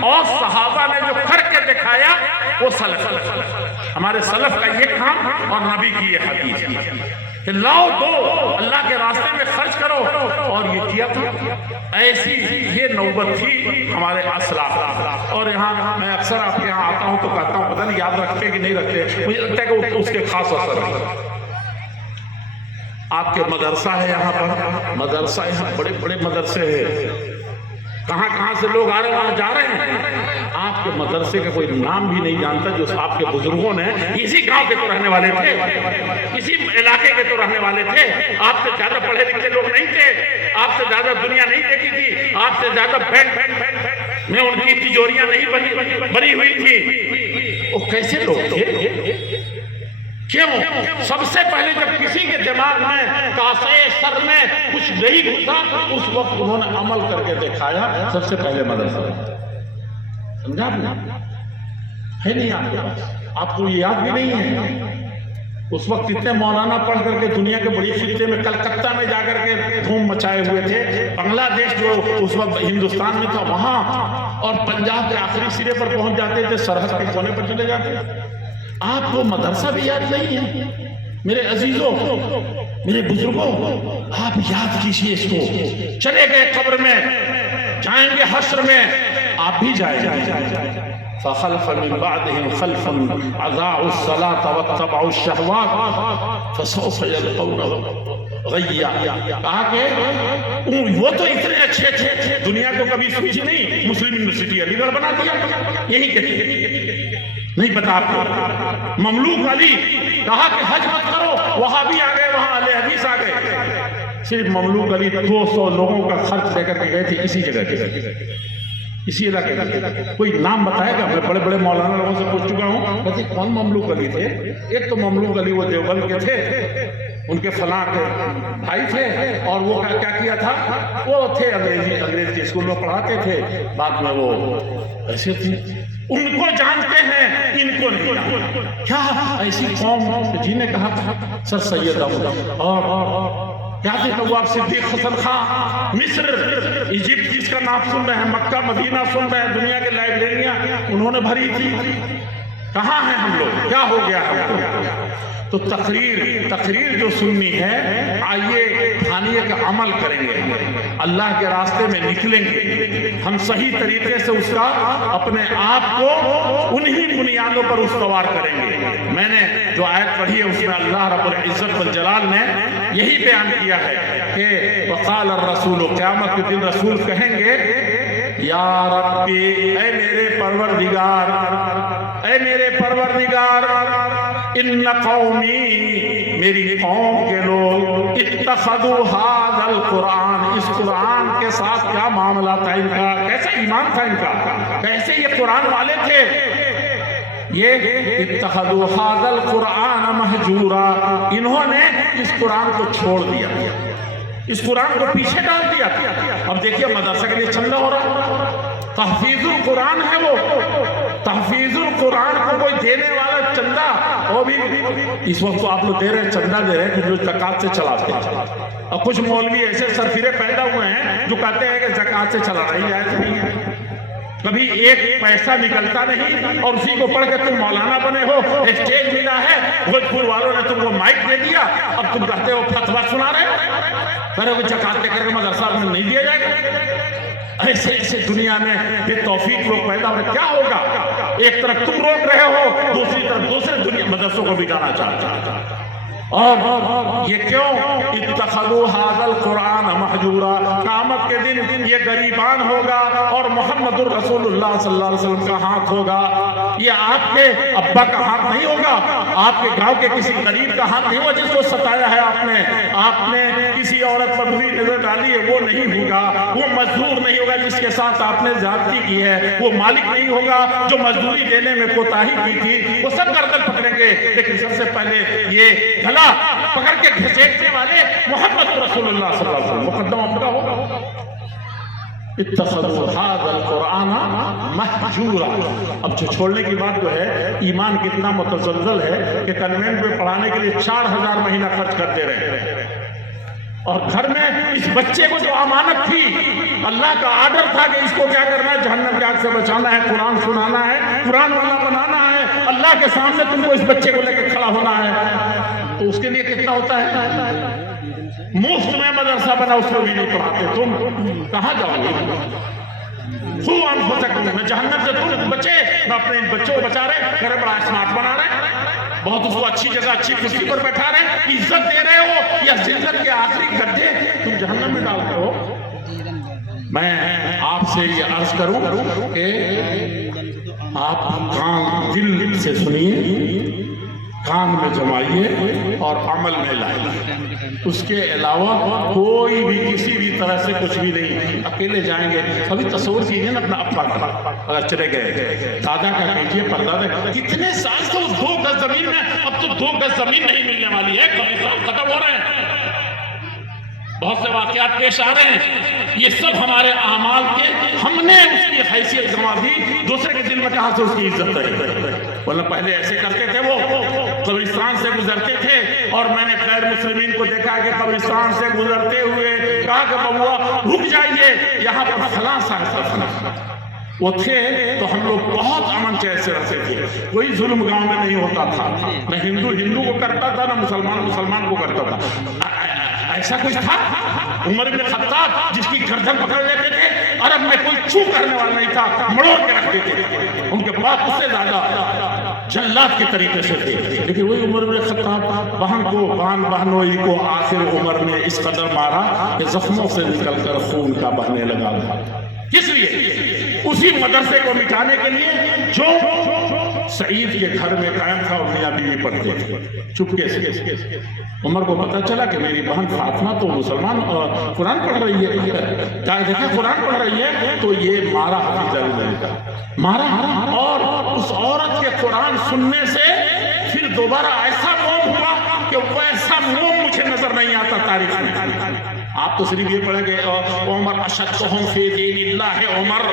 اور صحابہ نے جو کر کے دکھایا وہ سلف. ہمارے سلف کا یہ کام اور نبی کی یہ حدیث کہ لاؤ دو, اللہ کے راستے میں خرچ کرو, اور یہ کیا تھا. ایسی یہ نوبت تھی ہمارے اسلاف. اور یہاں میں اکثر آپ کے یہاں آتا ہوں تو کہتا ہوں پتہ نہیں یاد رکھتے کہ نہیں رکھتے, مجھے لگتا ہے کہ اس کے خاص اثر ہے. آپ کے مدرسہ ہے یہاں پر, مدرسہ یہاں بڑے بڑے مدرسے ہیں, کہاں کہاں سے لوگ آ رہے ہیں وہاں جا رہے ہیں. آپ کے مدرسے کا کوئی نام بھی نہیں جانتا جو آپ کے بزرگوں نے اسی گاؤں کے تو رہنے والے تھے, اسی علاقے کے تو رہنے والے تھے. آپ سے زیادہ پڑھے لکھے لوگ نہیں تھے, آپ سے زیادہ دنیا نہیں دیکھی تھی, آپ سے زیادہ بینک میں ان کی تجوریاں نہیں بنی ہوئی تھی. وہ کیسے لوگ تھے؟ کیوں؟ سب سے پہلے جب کسی کے دماغ میں کاسے سر میں کچھ نہیں گھسا اس وقت انہوں نے عمل کر کے دکھایا. سب سے پہلے مدرسہ. سمجھا ہے نہیں آپ کے پاس, آپ کو یہ یاد بھی نہیں ہے. اس وقت اتنے مولانا پڑھ کر کے دنیا کے بڑی خطے میں کلکتہ میں جا کر کے دھوم مچائے ہوئے تھے. بنگلہ دیش جو اس وقت ہندوستان میں تھا وہاں, اور پنجاب کے آخری سرے پر پہنچ جاتے تھے, سرحد کے کونے پر چلے جاتے تھے. آپ کو مدرسہ بھی یاد نہیں ہے. میرے عزیزوں, میرے بزرگوں, آپ یاد کیجئے اس کو. چلے گئے قبر میں, جائیں گے حشر میں, آپ بھی جائیں گے. فخلف من بعدهم خلف اضاعوا الصلاة واتبعوا الشهوات فسوف يلقون غیا، کہا کہ وہ تو اتنے اچھے تھے، دنیا کو کبھی سوچی نہیں، مسلم یونیورسٹی علی گڑھ بنا دیا، یہی کہتی نہیں پتا آپ کو۔ مملوک علی، کہا کہ حج مت کرو، وہاں بھی آ گئے، وہاں اہل حدیث آ گئے۔ صرف مملوک علی 200 لوگوں کا خرچ لے کر کے گئے تھے اسی جگہ کے، اسی علاقے کا۔ کوئی نام بتائے گا؟ میں بڑے بڑے مولانا لوگوں سے پوچھ چکا ہوں، کہتے کون مملوک علی تھے؟ ایک تو مملوک علی وہ دیوبند کے تھے، ان کے فلاں کے بھائی تھے، اور وہ کیا کیا تھا، وہ تھے انگریز کے اسکول میں پڑھاتے تھے، بعد میں وہ ایسے تھے، ان کو جانتے ہیں، ان کو نہیں جانتے۔ کیا ایسی قوم؟ جی نے کہا تھا سر سید احمد، اور کیا تھے نواب صدیق حسن خان، مصر، ایجپٹ جس کا نام سن رہے ہیں، مکہ مدینہ سن رہے ہیں، دنیا کے لائبریریاں انہوں نے بھری تھی۔ کہاں ہیں ہم لوگ؟ کیا ہو گیا ہے؟ تو تقریر جو سننی ہے، آئیے کھانیے کا عمل کریں گے، اللہ کے راستے میں نکلیں گے، ہم صحیح طریقے سے اس کا اپنے آپ کو انہی بنیادوں پر استوار کریں گے۔ میں نے جو آیت پڑھی ہے اس میں اللہ رب العزت والجلال نے یہی بیان کیا ہے کہ وقال الرسول، قیامت کے دن رسول کہیں گے یا ربی، اے میرے پروردگار، اے میرے پروردگار، ان قومی، میری قوم کے لوگ، اتخذوا ھذا القرآن، اس قرآن کے ساتھ کیا معاملہ تھا ان کا، کیسا ایمان تھا ان کا، کیسے یہ قرآن والے تھے، یہ اتخذوا ھذا القرآن مہجورا، انہوں نے اس قرآن کو چھوڑ دیا، اس قرآن کو پیچھے ڈال دیا۔ اب دیکھیے مدرسہ کے لیے چندہ ہو رہا، تحفیظ القرآن ہے وہ، تحفیظ القرآن کو کوئی دینے والا چندہ، وہ بھی اس وقت تو آپ لوگ دے رہے ہیں، چندہ دے رہے ہیں کچھ لوگ زکوٰۃ سے چلاتے ہیں، اور کچھ مولوی ایسے سرفرے پیدا ہوئے ہیں جو کہتے ہیں کہ زکوٰۃ سے چلا رہی ہے، کبھی ایک پیسہ نکلتا نہیں، اور اسی کو پڑھ کے تم مولانا بنے ہو، اسٹیج ملا ہے، بھوجپور والوں نے تم کو مائک دے دیا، اب تم کہتے ہو فتویٰ سنا رہے ہو، کرے ہوئے زکوٰۃ دے کر کے مدرسہ میں نہیں دیا جائے گا۔ ایسے ایسے دنیا میں بے توفیق لوگ پیدا ہوئے، کیا ہوگا؟ ایک طرف تم روک رہے ہو، دوسری طرف دوسرے دنیا مدرسوں کو بھی جانا چاہتا ہے، اور یہ کیوں؟ اتخذوا ھذا القرآن مہجورا، قیامت کے دن یہ غریبان ہوگا اور محمد الرسول اللہ صلی اللہ علیہ وسلم کا ہاتھ ہوگا، یہ آپ کے ابا کا ہاتھ نہیں ہوگا، آپ کے گاؤں کے کسی غریب کا ہاتھ نہیں ہوگا جس کو ستایا ہے آپ نے کسی عورت پر بری نظر ڈالی ہے، وہ نہیں ہوگا، وہ مزدور نہیں ہوگا جس کے ساتھ آپ نے زیادتی کی ہے، وہ مالک نہیں ہوگا جو مزدوری دینے میں کوتاہی کی تھی، وہ سب گردن پکڑیں گے، لیکن سب سے پہلے یہ گھلا پکڑ کے گھسیٹنے والے محمد رسول اللہ صلی اللہ علیہ وسلم مقدم اپنا ہوگا۔ اتخذوا ھذا القرآن مہجورا، اب جو چھوڑنے کی بات جو ہے، ایمان کتنا متزلزل ہے کہ کنوینٹ میں پڑھانے کے لیے 4000 مہینہ خرچ کر دے رہے ہیں، اور گھر میں اس بچے کو جو امانت تھی، اللہ کا آرڈر تھا کہ اس کو کیا کرنا ہے، جہنم کی آگ سے بچانا ہے، قرآن سنانا ہے، قرآن والا بنانا ہے، اللہ کے سامنے تم کو اس بچے کو لے کے کھڑا ہونا ہے، تو اس کے لیے کتنا ہوتا ہے؟ مفت میں مدرسہ بنا، اس کو بھی نہیں پڑھاتے، تم کہاں جاؤ گے؟ خوب انفسکم، میں جہنم سے تم بچے، میں اپنے ان بچوں کو بچا رہے، میرے بڑا اسمارٹ بنا رہے، بہت اس کو اچھی جگہ اچھی کرسی پر بیٹھا رہے، عزت دے رہے ہو، یا ذلت کے آخری گڈھے تم جہنم میں ڈالتے ہو۔ میں آپ سے یہ عرض کروں کہ آپ کان دل سے سنیے، کان میں جمائیے اور عمل میں لائیے، اس کے علاوہ کوئی بھی کسی بھی طرح سے کچھ بھی نہیں۔ اکیلے جائیں گے، ابھی تصور کیجیے نا اپنا ابا کا، اگر چلے گئے، دادا کا کیجیے، پردادا، کتنے سال سے وہ 2 گز زمین میں، اب تو 2 گز زمین نہیں ملنے والی ہے، قبرستان ختم ہو رہے ہیں، بہت سے واقعات پیش آ رہے ہیں، یہ سب ہمارے اعمال کے، ہم نے اس کی حیثیت گنوا دی، دوسرے کے دل میں کہاں سے اس کی عزت رہی، ورنہ پہلے ایسے کرتے تھے، وہ قبرستان سے گزرتے تھے، اور میں نے غیر مسلمین کو دیکھا کہ قبرستان سے گزرتے ہوئے کہا کہ بابا رک جائیے، یہاں پر فلاں صاحب وہ تھے، تو ہم لوگ بہت امن چین سے رہتے تھے، کوئی ظلم گاؤں میں نہیں ہوتا تھا، نہ ہندو کو کرتا تھا، نہ مسلمان کو کرتا تھا۔ ایسا کچھ تھا عمر بن خطاب جس کی گردن پکڑ لیتے تھے، عرب میں کوئی چھو کرنے والا نہیں تھا، مڑوڑ کے رکھ دیتے تھے، ان کے بعد اس سے زیادہ جلات کے طریقے سے تھے، لیکن وہی عمر بن خطاب بہن کو بہنوئی کو آخر عمر میں اس قدر مارا کہ زخموں سے نکل کر خون کا بہنے لگا تھا۔ کس لیے؟ اسی مدرسے کو مٹانے کے لیے جو سعید کے گھر میں قائم تھا اور میاں بیوی پڑھتے تھے چپکے سے۔ عمر کو پتہ چلا کہ میری بہن فاطمہ تو مسلمان اور قرآن پڑھ رہی ہے، دیکھیں قرآن پڑھ رہی ہے، تو یہ مارا حفیظ علی کا مارا، اور اس عورت کے قرآن سننے سے پھر دوبارہ ایسا موم ہوا کہ ویسا موم مجھے نظر نہیں آتا تاریخ میں۔ آپ تو صرف یہ پڑھیں گے عمر اشدہم فی دین اللہ عمر،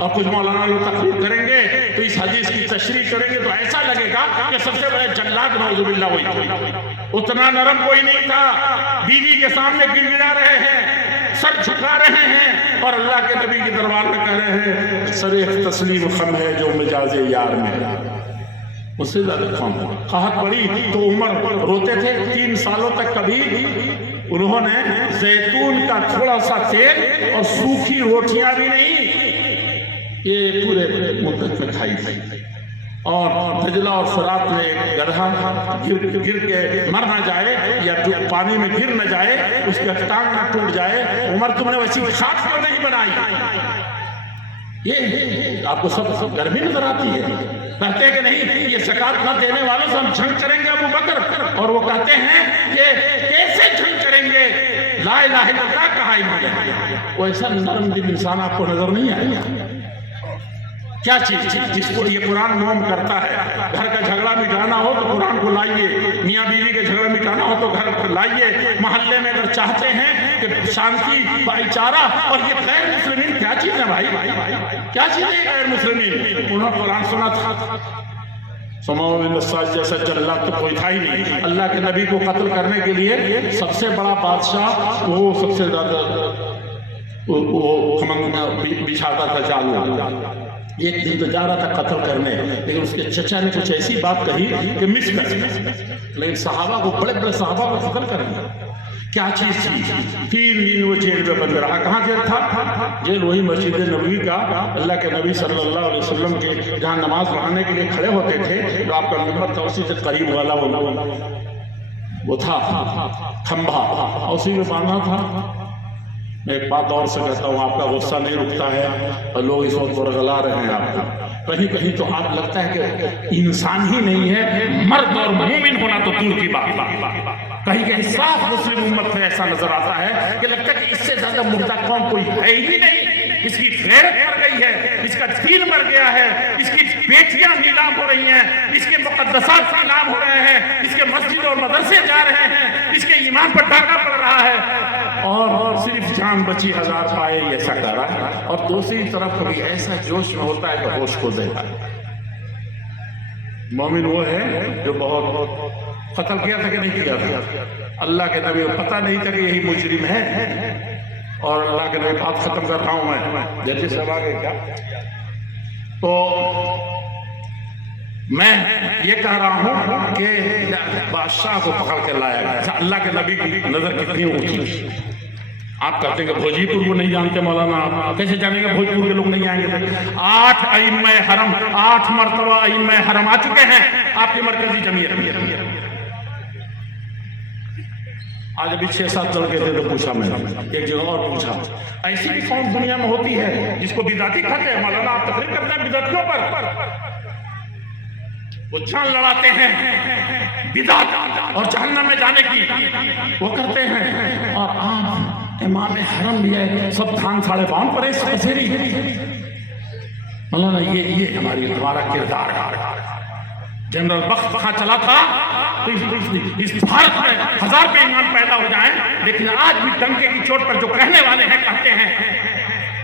اور کچھ مولانا لوگ تقریر کریں گے تو اس حدیث کی تشریح کریں گے تو ایسا لگے گا کہ سب سے بڑے جلاد نعوذ باللہ وہی، اتنا نرم کوئی نہیں تھا، بیوی کے سامنے گر گڑا رہے ہیں، سر جھکا رہے ہیں، اور اللہ کے نبی کے دربار میں کہہ رہے ہیں سر تسلیم خم ہے جو مجاز یار میں، اس سے زیادہ خم ہے۔ قحط پڑی تو عمر روتے تھے، 3 سالوں تک کبھی انہوں نے زیتون کا تھوڑا سا تیل اور سوکھی روٹیاں بھی نہیں یہ پورے مدت میں کھائی تھی، اور دجلہ اور فرات میں ایک گدھا گر کے مر نہ جائے یا پانی میں گر نہ جائے، اس کا ٹانگ نہ ٹوٹ جائے، عمر تم نے ویسی خاک کیوں نہیں بنائی؟ یہ آپ کو سب گرمی نظر آتی ہے، کہتے ہیں کہ نہیں یہ زکات نہ دینے والوں سے ہم جنگ کریں گے ابو بکر، اور وہ کہتے ہیں کہ کیسے جنگ کریں گے، لا الہ الا اللہ کہا انہوں نے۔ وہ ایسا نرم دل انسان آپ کو نظر نہیں آیا؟ کیا چیز جس کو یہ قرآن موم کرتا ہے؟ گھر کا جھگڑا مٹانا ہو تو قرآن کو لائیے، میاں بیوی کے جھگڑا مٹانا ہو تو گھر کو لائیے، محلے میں اگر چاہتے ہیں کہ شانتی بھائی چارہ، اور یہ غیر مسلمین کیا چیز ہے بھائی، کیا چیز ہے غیر مسلمین؟ انہوں نے قرآن سنا تھا، سماؤ میں نساج جیسا جلات تو کوئی تھا ہی نہیں۔ اللہ کے نبی کو قتل کرنے کے لیے سب سے بڑا بادشاہ وہ سب سے زیادہ وہ بچھاتا تھا جال، ایک دن تو جا رہا تھا قتل کرنے، لیکن اس کے چچا نے کچھ ایسی بات کہی کہ مس کر، لیکن صحابہ کو بڑے بڑے صحابہ کو قتل کرنا کیا چیز تھی؟ 3 دن وہ جیل میں بند رہا۔ کہاں جیل تھا؟ جیل وہی مسجد نبوی کا، اللہ کے نبی صلی اللہ علیہ وسلم کے جہاں نماز پڑھانے کے لیے کھڑے ہوتے تھے، جو آپ کا ممبر تھا اسی سے قریب والا وہ تھا کھمبا، اسی میں باندھا تھا۔ میں ایک بات اور سے کہتا ہوں، آپ کا غصہ نہیں رکتا ہے اور لوگ اس وقت ورغلا رہے ہیں آپ کو، کہیں کہیں تو آپ لگتا ہے کہ انسان ہی نہیں ہے، مرد اور مومن ہونا تو دور کی بات، کہیں کہیں صاف مسلم امت میں ایسا نظر آتا ہے کہ لگتا ہے کہ اس سے زیادہ مردہ قوم کوئی ہے ہی نہیں، اس کی غیرت مر گئی ہے، اس کا دین مر گیا ہے، اس کی بیٹیاں نیلام ہو رہی ہیں، اس کے مقدسات نیلام ہو رہے ہیں، اس کے مسجد اور مدرسے جا رہے ہیں، اس کے ایمان پر ڈاکہ پڑ رہا ہے، اور صرف جان بچی 1000 پائے یہ ایسا کر رہا ہے، اور دوسری طرف کبھی ایسا جوش میں ہوتا ہے کہ ہوش کو دیتا ہے۔ مومن وہ ہے جو بہت قتل کیا تھا کہ نہیں کیا تھا، اللہ کے نبی کو پتہ نہیں تھا کہ یہی مجرم ہے، اور اللہ کے نبی بات ختم کر رہا ہوں میں، جلدی سے اب آگے کیا، تو میں یہ کہہ رہا ہوں کہ بادشاہ کو پکڑ کے لایا گیا، اللہ کے نبی کی نظر کتنی اونچی۔ آپ کہتے ہیں کہ بھوجی پور کو نہیں جانتے مولانا، کیسے جانیں گے بھوجی پور کے لوگ نہیں آئیں گے؟ 8 ائمہ حرم، 8 مرتبہ ائمہ حرم آ چکے ہیں آپ کی مرکزی جمعیت۔ آج ابھی 6-7 چل گئے تھے تو پوچھا میں نے ایک جگہ اور پوچھا، ایسی بھی قوم دنیا میں ہوتی ہے جس کو بدعتی کہتے ہیں؟ مولانا آپ تقریر کرتے ہیں بدعتیوں پر، وہ جان لڑاتے ہیں بدعت اور جہنم میں جانے کی وہ کرتے ہیں، اور آپ امام حرم بھی ہے سب تھان 52 پر اس پسیری۔ مولانا یہ ہمارا کردار ہے۔ جنرل بخت کہاں چلا تھا تو اس بھارت میں 1000 پہ ایمان پیدا ہو جائیں، لیکن آج بھی ڈنکے کی چوٹ پر جو کہنے والے ہیں کہتے ہیں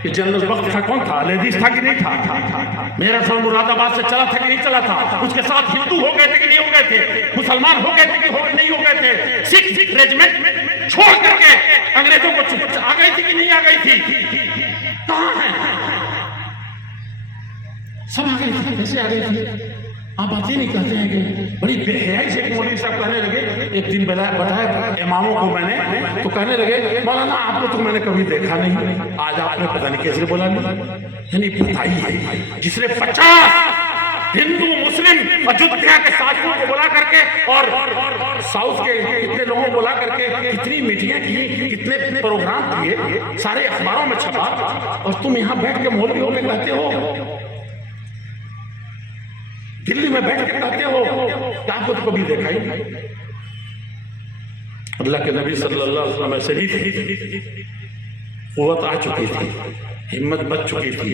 کہ جنرل بخت کا کون تھا؟ لیڈیز تھا کہ نہیں تھا؟ میرا سر مراد آباد سے چلا تھا کہ نہیں چلا تھا؟ اس کے ساتھ ہندو ہو گئے تھے کہ نہیں ہو گئے تھے؟ مسلمان ہو گئے تھے کہ نہیں ہو گئے تھے؟ سکھ ریجمنٹ چھوڑ کر کے انگریزوں کو آ گئی تھی کہ نہیں آ گئی تھی؟ کہاں ہیں؟ سب آ گئی تھی، کیسے آ گئی تھی؟ آپ باتیں نہیں کہتے ہیں کہ بڑی بے حیائی سے مولوی صاحب کہنے لگے، ایک دن بتایا اماموں کو میں نے، تو کہنے لگے مولانا آپ کو تو میں نے کبھی دیکھا نہیں، آج آپ نے پتہ نہیں کیسے بولا نہیں، یعنی بتائیے جس نے 50 ہندو مسلم اجودھیا کے ساتھیوں کو بلا کر کے اور ساؤتھ کے کتنے لوگوں کو بلا کر کے کتنی میٹنگیں کی، کتنے پروگرام کیے، سارے اخباروں میں چھپا، اور تم یہاں بیٹھ کے مولویوں میں کہتے ہو، دلی میں بیٹھ کے کہتے ہو کہ آپ کو تو کبھی دیکھا ہی نہیں۔ اللہ کے نبی صلی اللہ علیہ وسلم ایسے ہی تھی، قوت آ چکی تھی، ہمت بچ چکی تھی،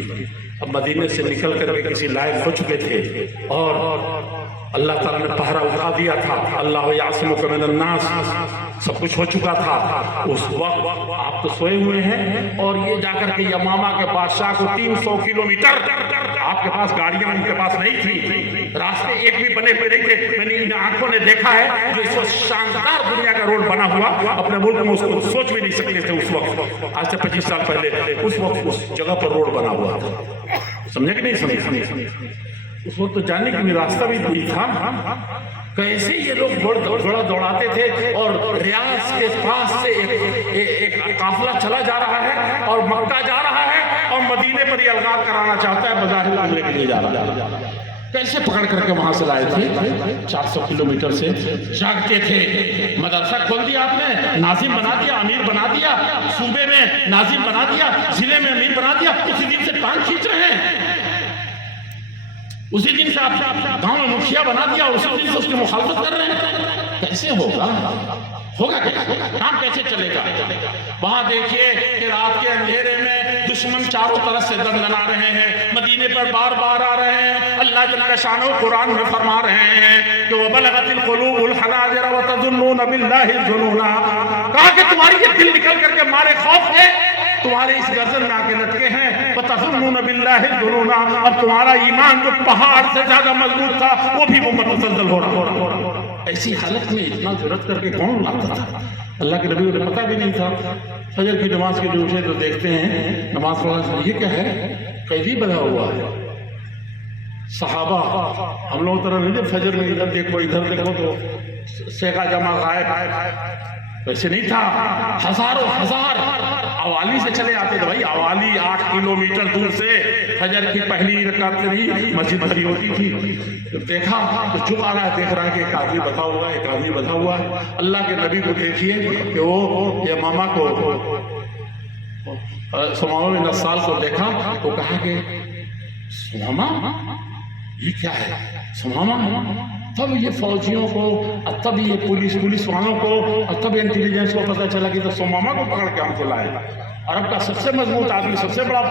اب مدینے سے نکل کر کے کسی لائق ہو چکے تھے، اور اللہ تعالیٰ نے پہرا اٹھا دیا تھا، اللہ یعصمک من الناس، سب کچھ ہو چکا تھا۔ اس وقت آپ تو سوئے ہوئے ہیں، اور یہ جا کر کے یمامہ کے بادشاہ کو 300 کلومیٹر، آپ کے پاس گاڑیاں ان کے پاس نہیں تھی، راستے ایک بھی بنے ہوئے نہیں تھے، میں نے ان آنکھوں نے دیکھا ہے جو اس وقت شاندار دنیا کا روڈ بنا ہوا، اپنے ملک میں اس کو سوچ بھی نہیں سکتے تھے اس وقت، آج سے 25 سال پہلے اس وقت اس جگہ پر روڈ بنا ہوا تھا، سمجھے کہ نہیں سمجھے؟ اس وقت تو جانے کی بھی راستہ بھی نہیں تھا، کیسے یہ لوگ گھوڑا دوڑاتے تھے، اور ریاض کے پاس سے ایک قافلہ چلا جا رہا ہے اور مکہ جا رہا ہے، اور مدینے پر یہ الغار کرانا چاہتا ہے، بظاہر عمرے کے لیے جا رہا ہے۔ کیسے پکڑ کر کے وہاں سے لائے تھے؟ 400 کلومیٹر سے جاگتے تھے، مدرسہ کھول دیا آپ نے، ناظم بنا دیا، امیر بنا دیا، صوبے میں ناظم بنا دیا، ضلع میں امیر بنا دیا، اسی دن سے ٹانگ کھینچ رہے ہیں، اسی دن سے آپ گاؤں میں مکھیا بنا دیا، اسی دن سے اس کی مخالفت کر رہے ہیں۔ کیسے ہوگا کام کیسے چلے گا؟ وہاں دیکھیے کہ رات کے اندھیرے میں دشمن چاروں طرف سے دندنا رہے ہیں، مدینے پر بار بار آ رہے ہیں، اللہ جل شانہ قرآن میں فرما رہے ہیں کہ وَبَلَغَتِ الْقُلُوبُ الْحَنَاجِرَ وَتَظُنُّونَ بِاللَّهِ الظُّنُونَ، کہا کہ تمہاری یہ دل نکل کر کے مارے خوف ہے، تمہارے اس گردن میں آکے لٹکے ہیں، وَتَظُنُّونَ بِاللَّهِ الظُّنُونَ، اور تمہارا ایمان جو پہاڑ سے زیادہ مضبوط تھا وہ بھی وہ متزلزل ہو رہا۔ ایسی حالت میں اتنا جرأت کر کے کون لاتا تھا؟ اللہ کے نبی کو پتہ بھی نہیں تھا۔ فجر کی نماز کے لیے اٹھے تو دیکھتے ہیں نماز پڑھنا، یہ کیا ہے؟ قیدی بنا ہوا ہے۔ صحابہ ہم لوگ طرح نہیں، فجر میں ادھر دیکھو ادھر دیکھو تو سیگا جمع غائب، ویسے نہیں تھا، ہزاروں ہزار اوالی سے چلے آتے تھے۔ بھائی اوالی 8 کلومیٹر دور سے فجر کی پہلی رکعت نہیں مسجد بھری ہوتی تھی، دیکھا تو چپ آ رہا ہے، دیکھ رہا ہے کہ ایک آدمی بندھا ہوا ہے، ایک آدمی بندھا ہوا ہے۔ اللہ کے نبی کو دیکھیے کہ وہ یمامہ کو سمامہ بن اسال کو دیکھا تو کہا کہ سمامہ یہ کیا ہے؟ سمامہ، تب یہ فوجیوں کو، تب یہ پولیس والوں کو، تب انٹیلیجنس کو پتہ چلا کہ تو سمامہ کو پکڑ کے ہم کو لائے، عرب کا سب سے مضبوط آدمی، سب سے بڑا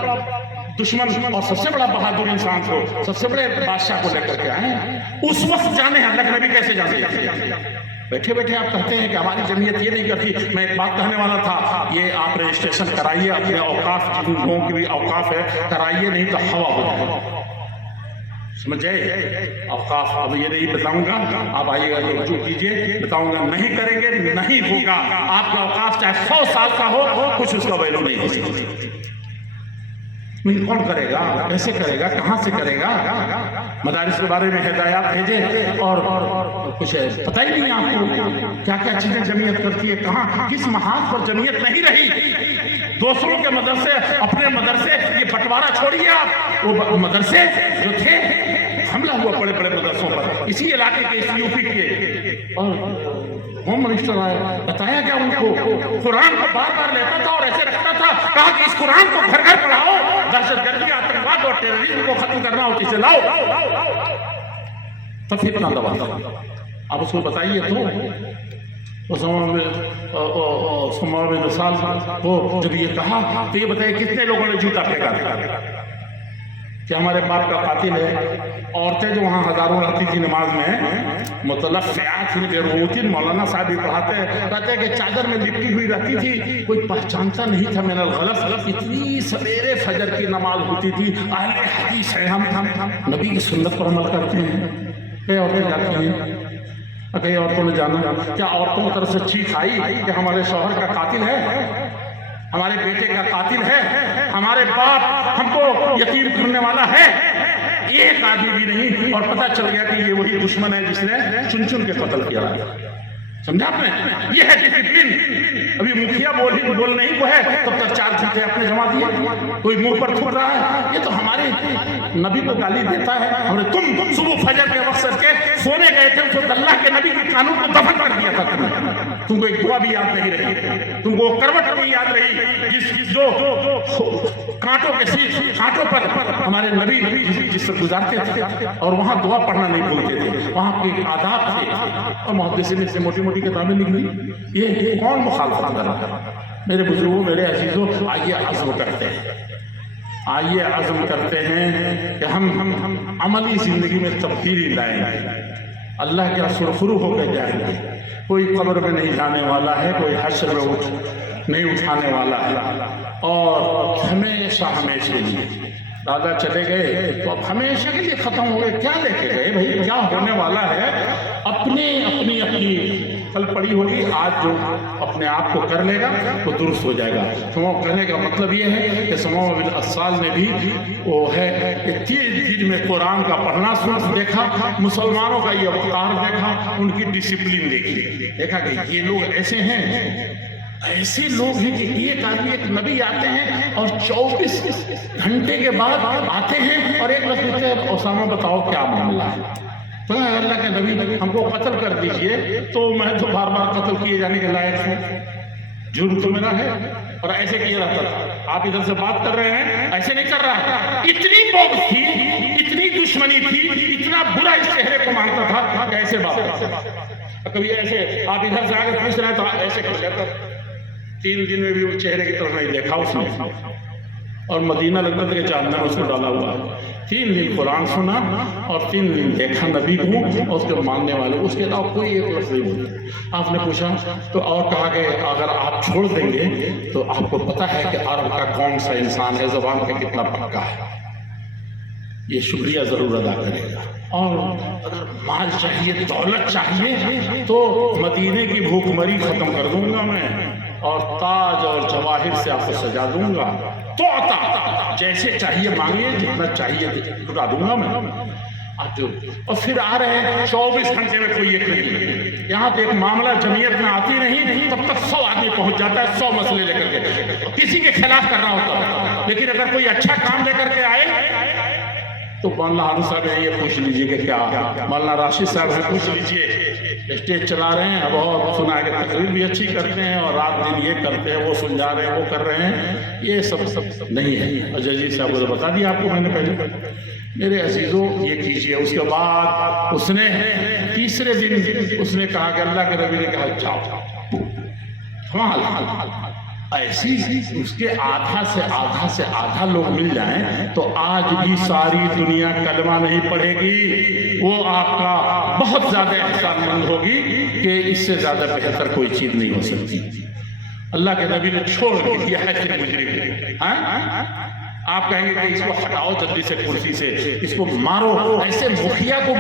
دشمن اور سب سے بڑا بہادر انسان کو، سب سے بڑے بادشاہ کو لے کر کے آئے۔ اس وقت جانے اللہ کے نبی کیسے جانے؟ بیٹھے بیٹھے آپ کہتے ہیں کہ ہماری جمعیت یہ نہیں کرتی۔ میں ایک بات کہنے والا تھا، یہ آپ رجسٹریشن کرائیے اپنے اوقاف، جن لوگوں کے بھی اوقاف ہے کرائیے، نہیں تو ہوا ہو جائے، سمجھے؟ اوقاف اب یہ نہیں بتاؤں گا، آپ آئیے گا تو رجوع کیجئے، بتاؤں گا، نہیں کریں گے نہیں ہوگا۔ آپ کا اوقاف چاہے 100 سال کا ہو، کچھ اس کا ویلو نہیں ہو سکتی۔ کون کرے گا؟ کیسے کرے گا؟ کہاں سے کرے گا؟ مدارس کے بارے میں ہدایات بھیجے اور کچھ پتہ ہی نہیں آپ کو کیا کیا چیزیں جمعیت کرتی ہے، کہاں کس محاذ پر جمعیت نہیں رہی۔ دوسروں کے مدرسے، اپنے مدرسے، یہ بٹوارا چھوڑیے آپ، وہ مدرسے جو تھے حملہ ہوا بڑے بڑے مدرسوں پر، اسی علاقے کے، اس یو پی کے، اور ہوم منسٹر آئے، بتایا کیا ان کو، قرآن کو بار بار لیتا تھا اور ایسے رکھتا تھا، کہا کہ اس قرآن کو گھر گھر پڑھاؤ، دہشت گردی، آتنکواد اور ٹیررزم کو ختم کرنا ہوتی سے لاؤ، تب اتنا دبا تھا۔ آپ اس کو بتائیے تو سمامہ بن اسال کو جب یہ کہا تو یہ بتائیے کتنے لوگوں نے جوتا پھینکا تھا کہ ہمارے باپ کا قاتل ہے۔ عورتیں جو وہاں ہزاروں رہتی تھی نماز میں، متلفعات بے، مولانا صاحب بھی پڑھاتے ہیں، کہتے ہیں کہ چادر میں لپٹی ہوئی رہتی تھی، کوئی پہچانتا نہیں تھا من الغلف، اتنی سویرے فجر کی نماز ہوتی تھی۔ اہل حدیث ہے ہم نبی کی سنت پر عمل کرتے ہیں۔ کئی عورتیں جاتی ہیں، کئی عورتوں نے جانا، کیا عورتوں کی طرف سے چیخ آئی کہ ہمارے شوہر کا قاتل ہے، ہمارے بیٹے کا قاتل ہے، ہمارے باپ ہم کو یتیم کرنے والا ہے؟ ایک آدمی بھی نہیں، اور پتہ چل گیا کہ یہ وہی دشمن ہے جس نے چن چن کے قتل کیا۔ سمجھا آپ نے؟ یہ ہے ڈسپلن. ابھی مکھیا بول نہیں کو ہے تب تک 4 جوتے اپنے جما دیے. کوئی منہ پر تھوک رہا ہے. یہ تو ہمارے نبی کو گالی دیتا ہے. ہمیں تم صبح فجر کے وقت سے کے سونے گئے تھے تو اللہ کے نبی کے قانون کو دفن کر دیا تھا. تم کو ایک دعا بھی یاد نہیں رہی, تم کو کروٹ نہیں یاد رہی جو کانٹوں پر ہمارے نبی جس سے گزارتے تھے, اور وہاں دعا پڑھنا نہیں بھولتے تھے. وہاں کے آداب تھے, اور محدثین نے موٹی موٹی کتابیں لکھ دی. یہ کون مخالفت کر رہا ہے؟ میرے بزرگوں, میرے عزیزوں, آئیے عزم کرتے ہیں, آئیے عزم کرتے ہیں کہ ہم عملی زندگی میں تبدیلی لائیں گے. اللہ کے سرخرو ہو کے جائیں گے. کوئی قبر میں نہیں جانے والا ہے, کوئی حشر میں نہیں اٹھانے والا ہے. اور ہمیشہ کے لیے دادا چلے گئے تو اب ہمیشہ کے لیے ختم ہو گئے. کیا لے کے گئے بھائی؟ کیا ہونے والا ہے؟ اپنی کل پڑی ہوگی, آج جو اپنے آپ کو کر لے گا تو درست ہو جائے گا. سمو کہنے کا مطلب یہ ہے کہ سمو بن اسال نے بھی وہ ہے کہ 30 دن میں قرآن کا پڑھنا دیکھا, مسلمانوں کا یہ وقار دیکھا, ان کی ڈسپلن دیکھی, دیکھا کہ یہ لوگ ایسے لوگ ہیں کہ ایک آدمی, ایک نبی آتے ہیں اور 24 گھنٹے کے بعد آتے ہیں اور ایک لفظ پوچھتے ہیں اسامہ بتاؤ کیا معاملہ ہے. تو اللہ کے نبی ہم کو قتل کر دیجئے, تو میں تو بار بار قتل کیے جانے کے لائق ہوں, جرم تو میرا ہے. اور ایسے کیے رہتا تھا. آپ ادھر سے بات کر رہے ہیں, ایسے نہیں کر رہا. اتنی بغض تھی, اتنی دشمنی تھی, اتنا برا اس چہرے کو مانتا تھا کہ ایسے بات. کبھی ایسے آپ ادھر سے آگے پوچھ رہے ہیں تو ایسے کر لیتا. 3 دن میں بھی وہ چہرے کی طرف نہیں دیکھا اس نے, اور مدینہ لگتا تھا کہ چاندنا اس کو ڈالا ہوا. 3 دن قرآن سنا اور 3 دن دیکھا نبی کو اور اس کے ماننے والے, اس کے علاوہ کوئی ایک لفظ نہیں بولے. آپ نے پوچھا تو اور کہا کہ اگر آپ چھوڑ دیں گے تو آپ کو پتہ ہے کہ عرب کا کون سا انسان ہے, زبان کا کتنا پکا ہے, یہ شکریہ ضرور ادا کرے گا. اور اگر مال چاہیے, دولت چاہیے تو مدینے کی بھوک مری ختم کر دوں گا میں, اور تاج اور جواہر سے آپ کو سجا دوں گا. تو عطا جیسے چاہیے مانگیے, جتنا چاہیے لٹا دوں گا میں. اور پھر آ رہے ہیں 24 گھنٹے میں کوئی ایک نہیں. یہاں پہ ایک معاملہ جمعیت میں آتی نہیں تب تک 100 آدمی پہنچ جاتا ہے, 100 مسئلے لے کر کے, کسی کے خلاف کرنا ہوتا ہے. لیکن اگر کوئی اچھا کام لے کر کے آئے تو مولانا ہارون صاحب ہے, یہ پوچھ لیجئے کہ کیا. مولانا راشد صاحب ہے, پوچھ لیجئے, اسٹیج چلا رہے ہیں, بہت سنا ہے کہ تقریر بھی اچھی کرتے ہیں اور رات دن یہ کرتے ہیں, وہ سمجھا رہے ہیں, وہ کر رہے ہیں. یہ سب نہیں ہے. اور جزیر صاحب کو بتا دیا آپ کو میں نے پہلے. میرے عزیزوں یہ کیجئے. اس کے بعد اس نے تیسرے دن اس نے کہا کہ اللہ کے نبی نے کہا جاؤ. ایسی اس کے آدھا سے آدھا لوگ مل جائیں تو آج بھی ساری دنیا کلمہ نہیں پڑھے گی. وہ آپ کا بہت زیادہ احسان مند ہوگی کہ اس سے زیادہ بہتر کوئی چیز نہیں ہو سکتی. اللہ کے نبی نے چھوڑ دیا ہے مجرم. آپ کہیں گے کہ اس کو ہٹاؤ جلدی سے کرسی سے, اس کو مارو. ایسے مکھیا کو,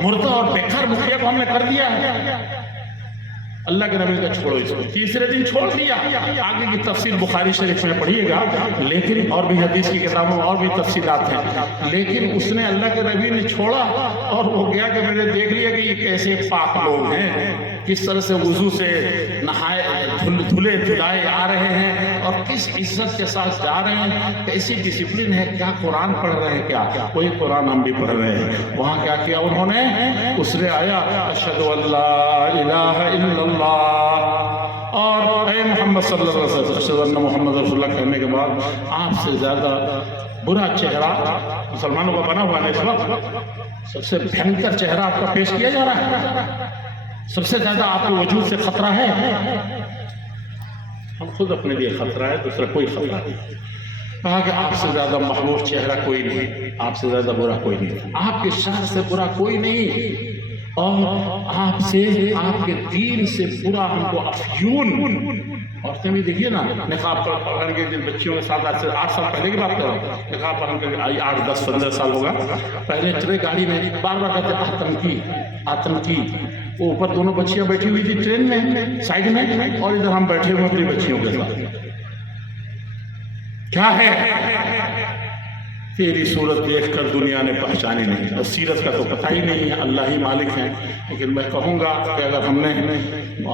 مردہ اور بیکار مکھیا کو ہم نے کر دیا ہے. اللہ کے نبی کا چھوڑو اس کو. تیسرے دن چھوڑ دیا. آگے کی تفصیل بخاری شریف میں پڑھیے گا, لیکن اور بھی حدیث کی کتابوں میں اور بھی تفصیلات ہیں. لیکن اس نے, اللہ کے نبی نے چھوڑا اور وہ گیا کہ میں نے دیکھ لیا کہ یہ کیسے پاک لوگ ہیں, کس طرح سے وضو سے نہائے دھلے دھلائے آ رہے ہیں اور کس عزت کے ساتھ جا رہے ہیں, کیسی ڈسپلن ہے. کیا قرآن پڑھ رہے ہیں, کیا وہی قرآن ہم بھی پڑھ رہے ہیں. وہاں کیا کیا انہوں نے, اس نے آیا اشہد ان لا الہ الا اللہ اور اے محمد صلی اللہ علیہ وسلم, اشہد ان محمد رسول اللہ کہنے کے بعد آپ سے زیادہ برا چہرہ مسلمانوں کا بنا ہوا ہے. اس وقت سب سے بھینکر چہرہ آپ کا پیش کیا جا رہا ہے, سب سے زیادہ آپ کے وجود سے خطرہ ہے. ہم خود اپنے لیے خطرہ ہے, دوسرا کوئی خطرہ نہیں. کہا کہ آپ سے زیادہ محبوب چہرہ کوئی نہیں, آپ سے زیادہ برا کوئی نہیں, آپ کے شر سے برا کوئی نہیں, اور آپ سے, آپ کے دین سے برا ہم کو افیون. عورتیں بھی دیکھیے نا, نقاب پہن کے جن بچیوں کے ساتھ 8 سال پہلے کی بات کر رہا ہوں, نقاب پہن کے 8, 10, 15 سال ہوگا, پہلے چلے گاڑی میں بار بار کہتے آتنکی. وہ اوپر دونوں بچیاں بیٹھی ہوئی تھی ٹرین میں سائڈ میں, اور ادھر ہم بیٹھے ہوئے اپنی بچیوں کے ساتھ. کیا ہے تیری صورت دیکھ کر دنیا نے پہچانی نہیں، اور سیرت کا تو پتہ ہی نہیں ہے، اللہ ہی مالک ہیں۔ لیکن میں کہوں گا کہ اگر ہم نے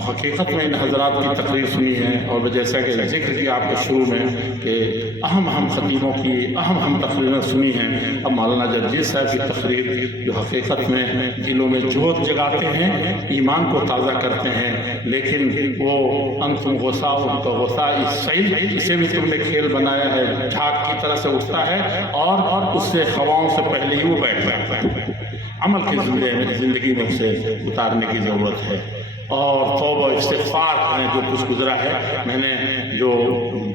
حقیقت میں ان حضرات کی تقریر سنی ہے، اور جیسا کہ ذکر کیا آپ کے شروع میں کہ اہم خطیبوں کی اہم تقریریں سنی ہیں، اب مولانا جرجیز صاحب کی تقریر جو حقیقت میں دلوں میں جوت جگاتے ہیں، ایمان کو تازہ کرتے ہیں، لیکن وہ انتم غصاء تو غصاء السیل، اسے بھی تم نے کھیل بنایا ہے، جھاگ کی طرح سے اٹھتا ہے اور اس سے ہواؤں سے پہلے ہی وہ بیٹھ جاتا ہے۔ عمل کی زندگی میں اسے اتارنے کی ضرورت ہے، اور توبہ استغفار میں جو کچھ گزرا ہے، میں نے جو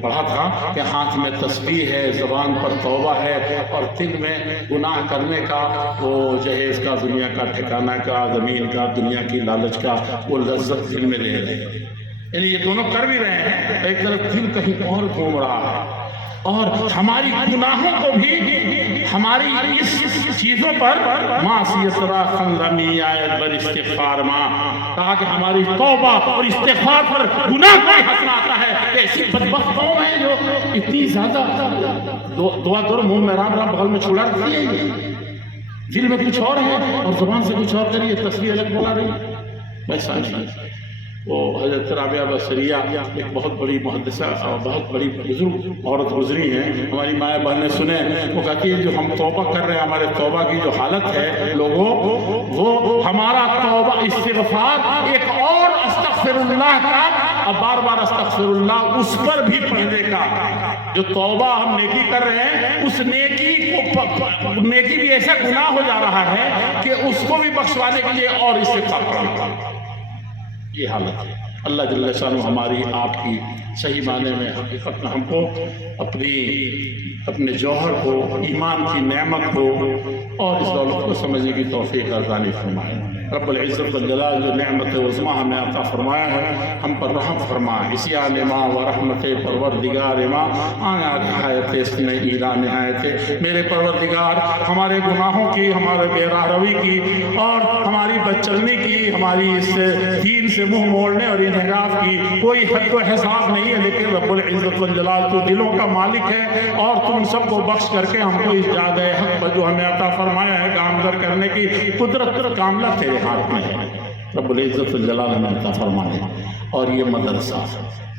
پڑھا تھا کہ ہاتھ میں تسبیح ہے، زبان پر توبہ ہے، اور دل میں گناہ کرنے کا وہ جہیز کا، دنیا کا ٹھکانہ کا، زمین کا، دنیا کی لالچ کا وہ لذت دل میں لے رہے ہیں۔ یعنی یہ دونوں کر بھی رہے ہیں، ایک طرف دل کہیں اور گھوم رہا ہے، اور ہماری گناہوں کو بھی ہماری اس چیزوں پر معصیت را خندمی آیت بر استغفار ماں، کہا کہ ہماری توبہ اور استغفار پر گناہ کا حسن آتا ہے۔ ایسی بدبخت قوم ہے جو اتنی زیادہ دعا دور منہ میں رام رام بغل میں چھوڑا رکھی ہے، دل میں کچھ اور ہے اور زبان سے کچھ اور کریے، تصویر الگ بنا رہی ہے۔ ویسا نہیں، وہ حضرت رابعہ بصریہ ایک بہت بڑی محدثہ اور بہت بڑی بزرگ عورت گزری ہیں، ہماری مائیں بہنیں سنیں، وہ کہتی ہے جو ہم توبہ کر رہے ہیں، ہمارے توبہ کی جو حالت ہے لوگوں، وہ ہمارا توبہ استغفار ایک اور استغفر اللہ کا، اب بار بار استغفر اللہ اس پر بھی پڑھنے کا، جو توبہ ہم نیکی کر رہے ہیں اس نیکی کو، نیکی بھی ایسا گناہ ہو جا رہا ہے کہ اس کو بھی بخشوانے کے لیے اور استغفار پڑھنا، یہ حالت ہے۔ اللہ جل شانہ ہماری آپ کی صحیح معنی میں حقیقت میں ہم کو اپنے جوہر کو، ایمان کی نعمت کو اور اس دولت کو سمجھنے کی توفیق عطا فرمائے۔ رب العزت والجلال جو نعمت عظمیٰ ہمیں عطا فرمایا ہے، ہم پر رحم فرمائے۔ اسیان ماں و رحمت پروردگار ماں آیا نہایت اس نے ایلا نہایت، میرے پروردگار ہمارے گناہوں کی، ہمارے بے راہ روی کی اور ہماری بد چلنی کی، ہماری اس دین سے منہ موڑنے اور انحراف کی کوئی حد و حساب نہیں ہے، لیکن رب العزت والجلال تو دلوں کا مالک ہے، اور تم سب کو بخش کر کے ہم کو اس جاگہ حق پر جو ہمیں عطا فرمایا ہے گامزر کرنے کی قدرت کاملہ تیرے ہاتھ میں ہے۔ رب العزت والجلال ہمیں عطا فرمائے۔ اور یہ مدرسہ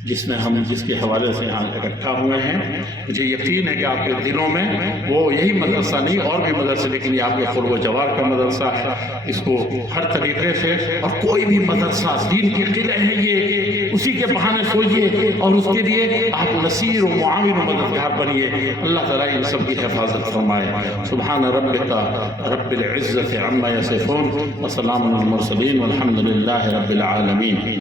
جس کے حوالے سے یہاں اکٹھا ہوئے ہیں، مجھے یقین ہے کہ آپ کے دلوں میں وہ یہی مدرسہ نہیں اور بھی مدرسے، لیکن یہ آپ کے قرب و جوار کا مدرسہ ہے، اس کو ہر طریقے سے، اور کوئی بھی مدرسہ دین کے قلعے ہیں یہ، اسی کے بہانے سوئیے اور اس کے لیے آپ نصیر و معاون و مددگار بنیے۔ اللہ تعالیٰ ان سب کی حفاظت فرمائے۔ سبحان ربک رب العزت عما یصفون وسلام علی المرسلین والحمد للہ رب العالمین۔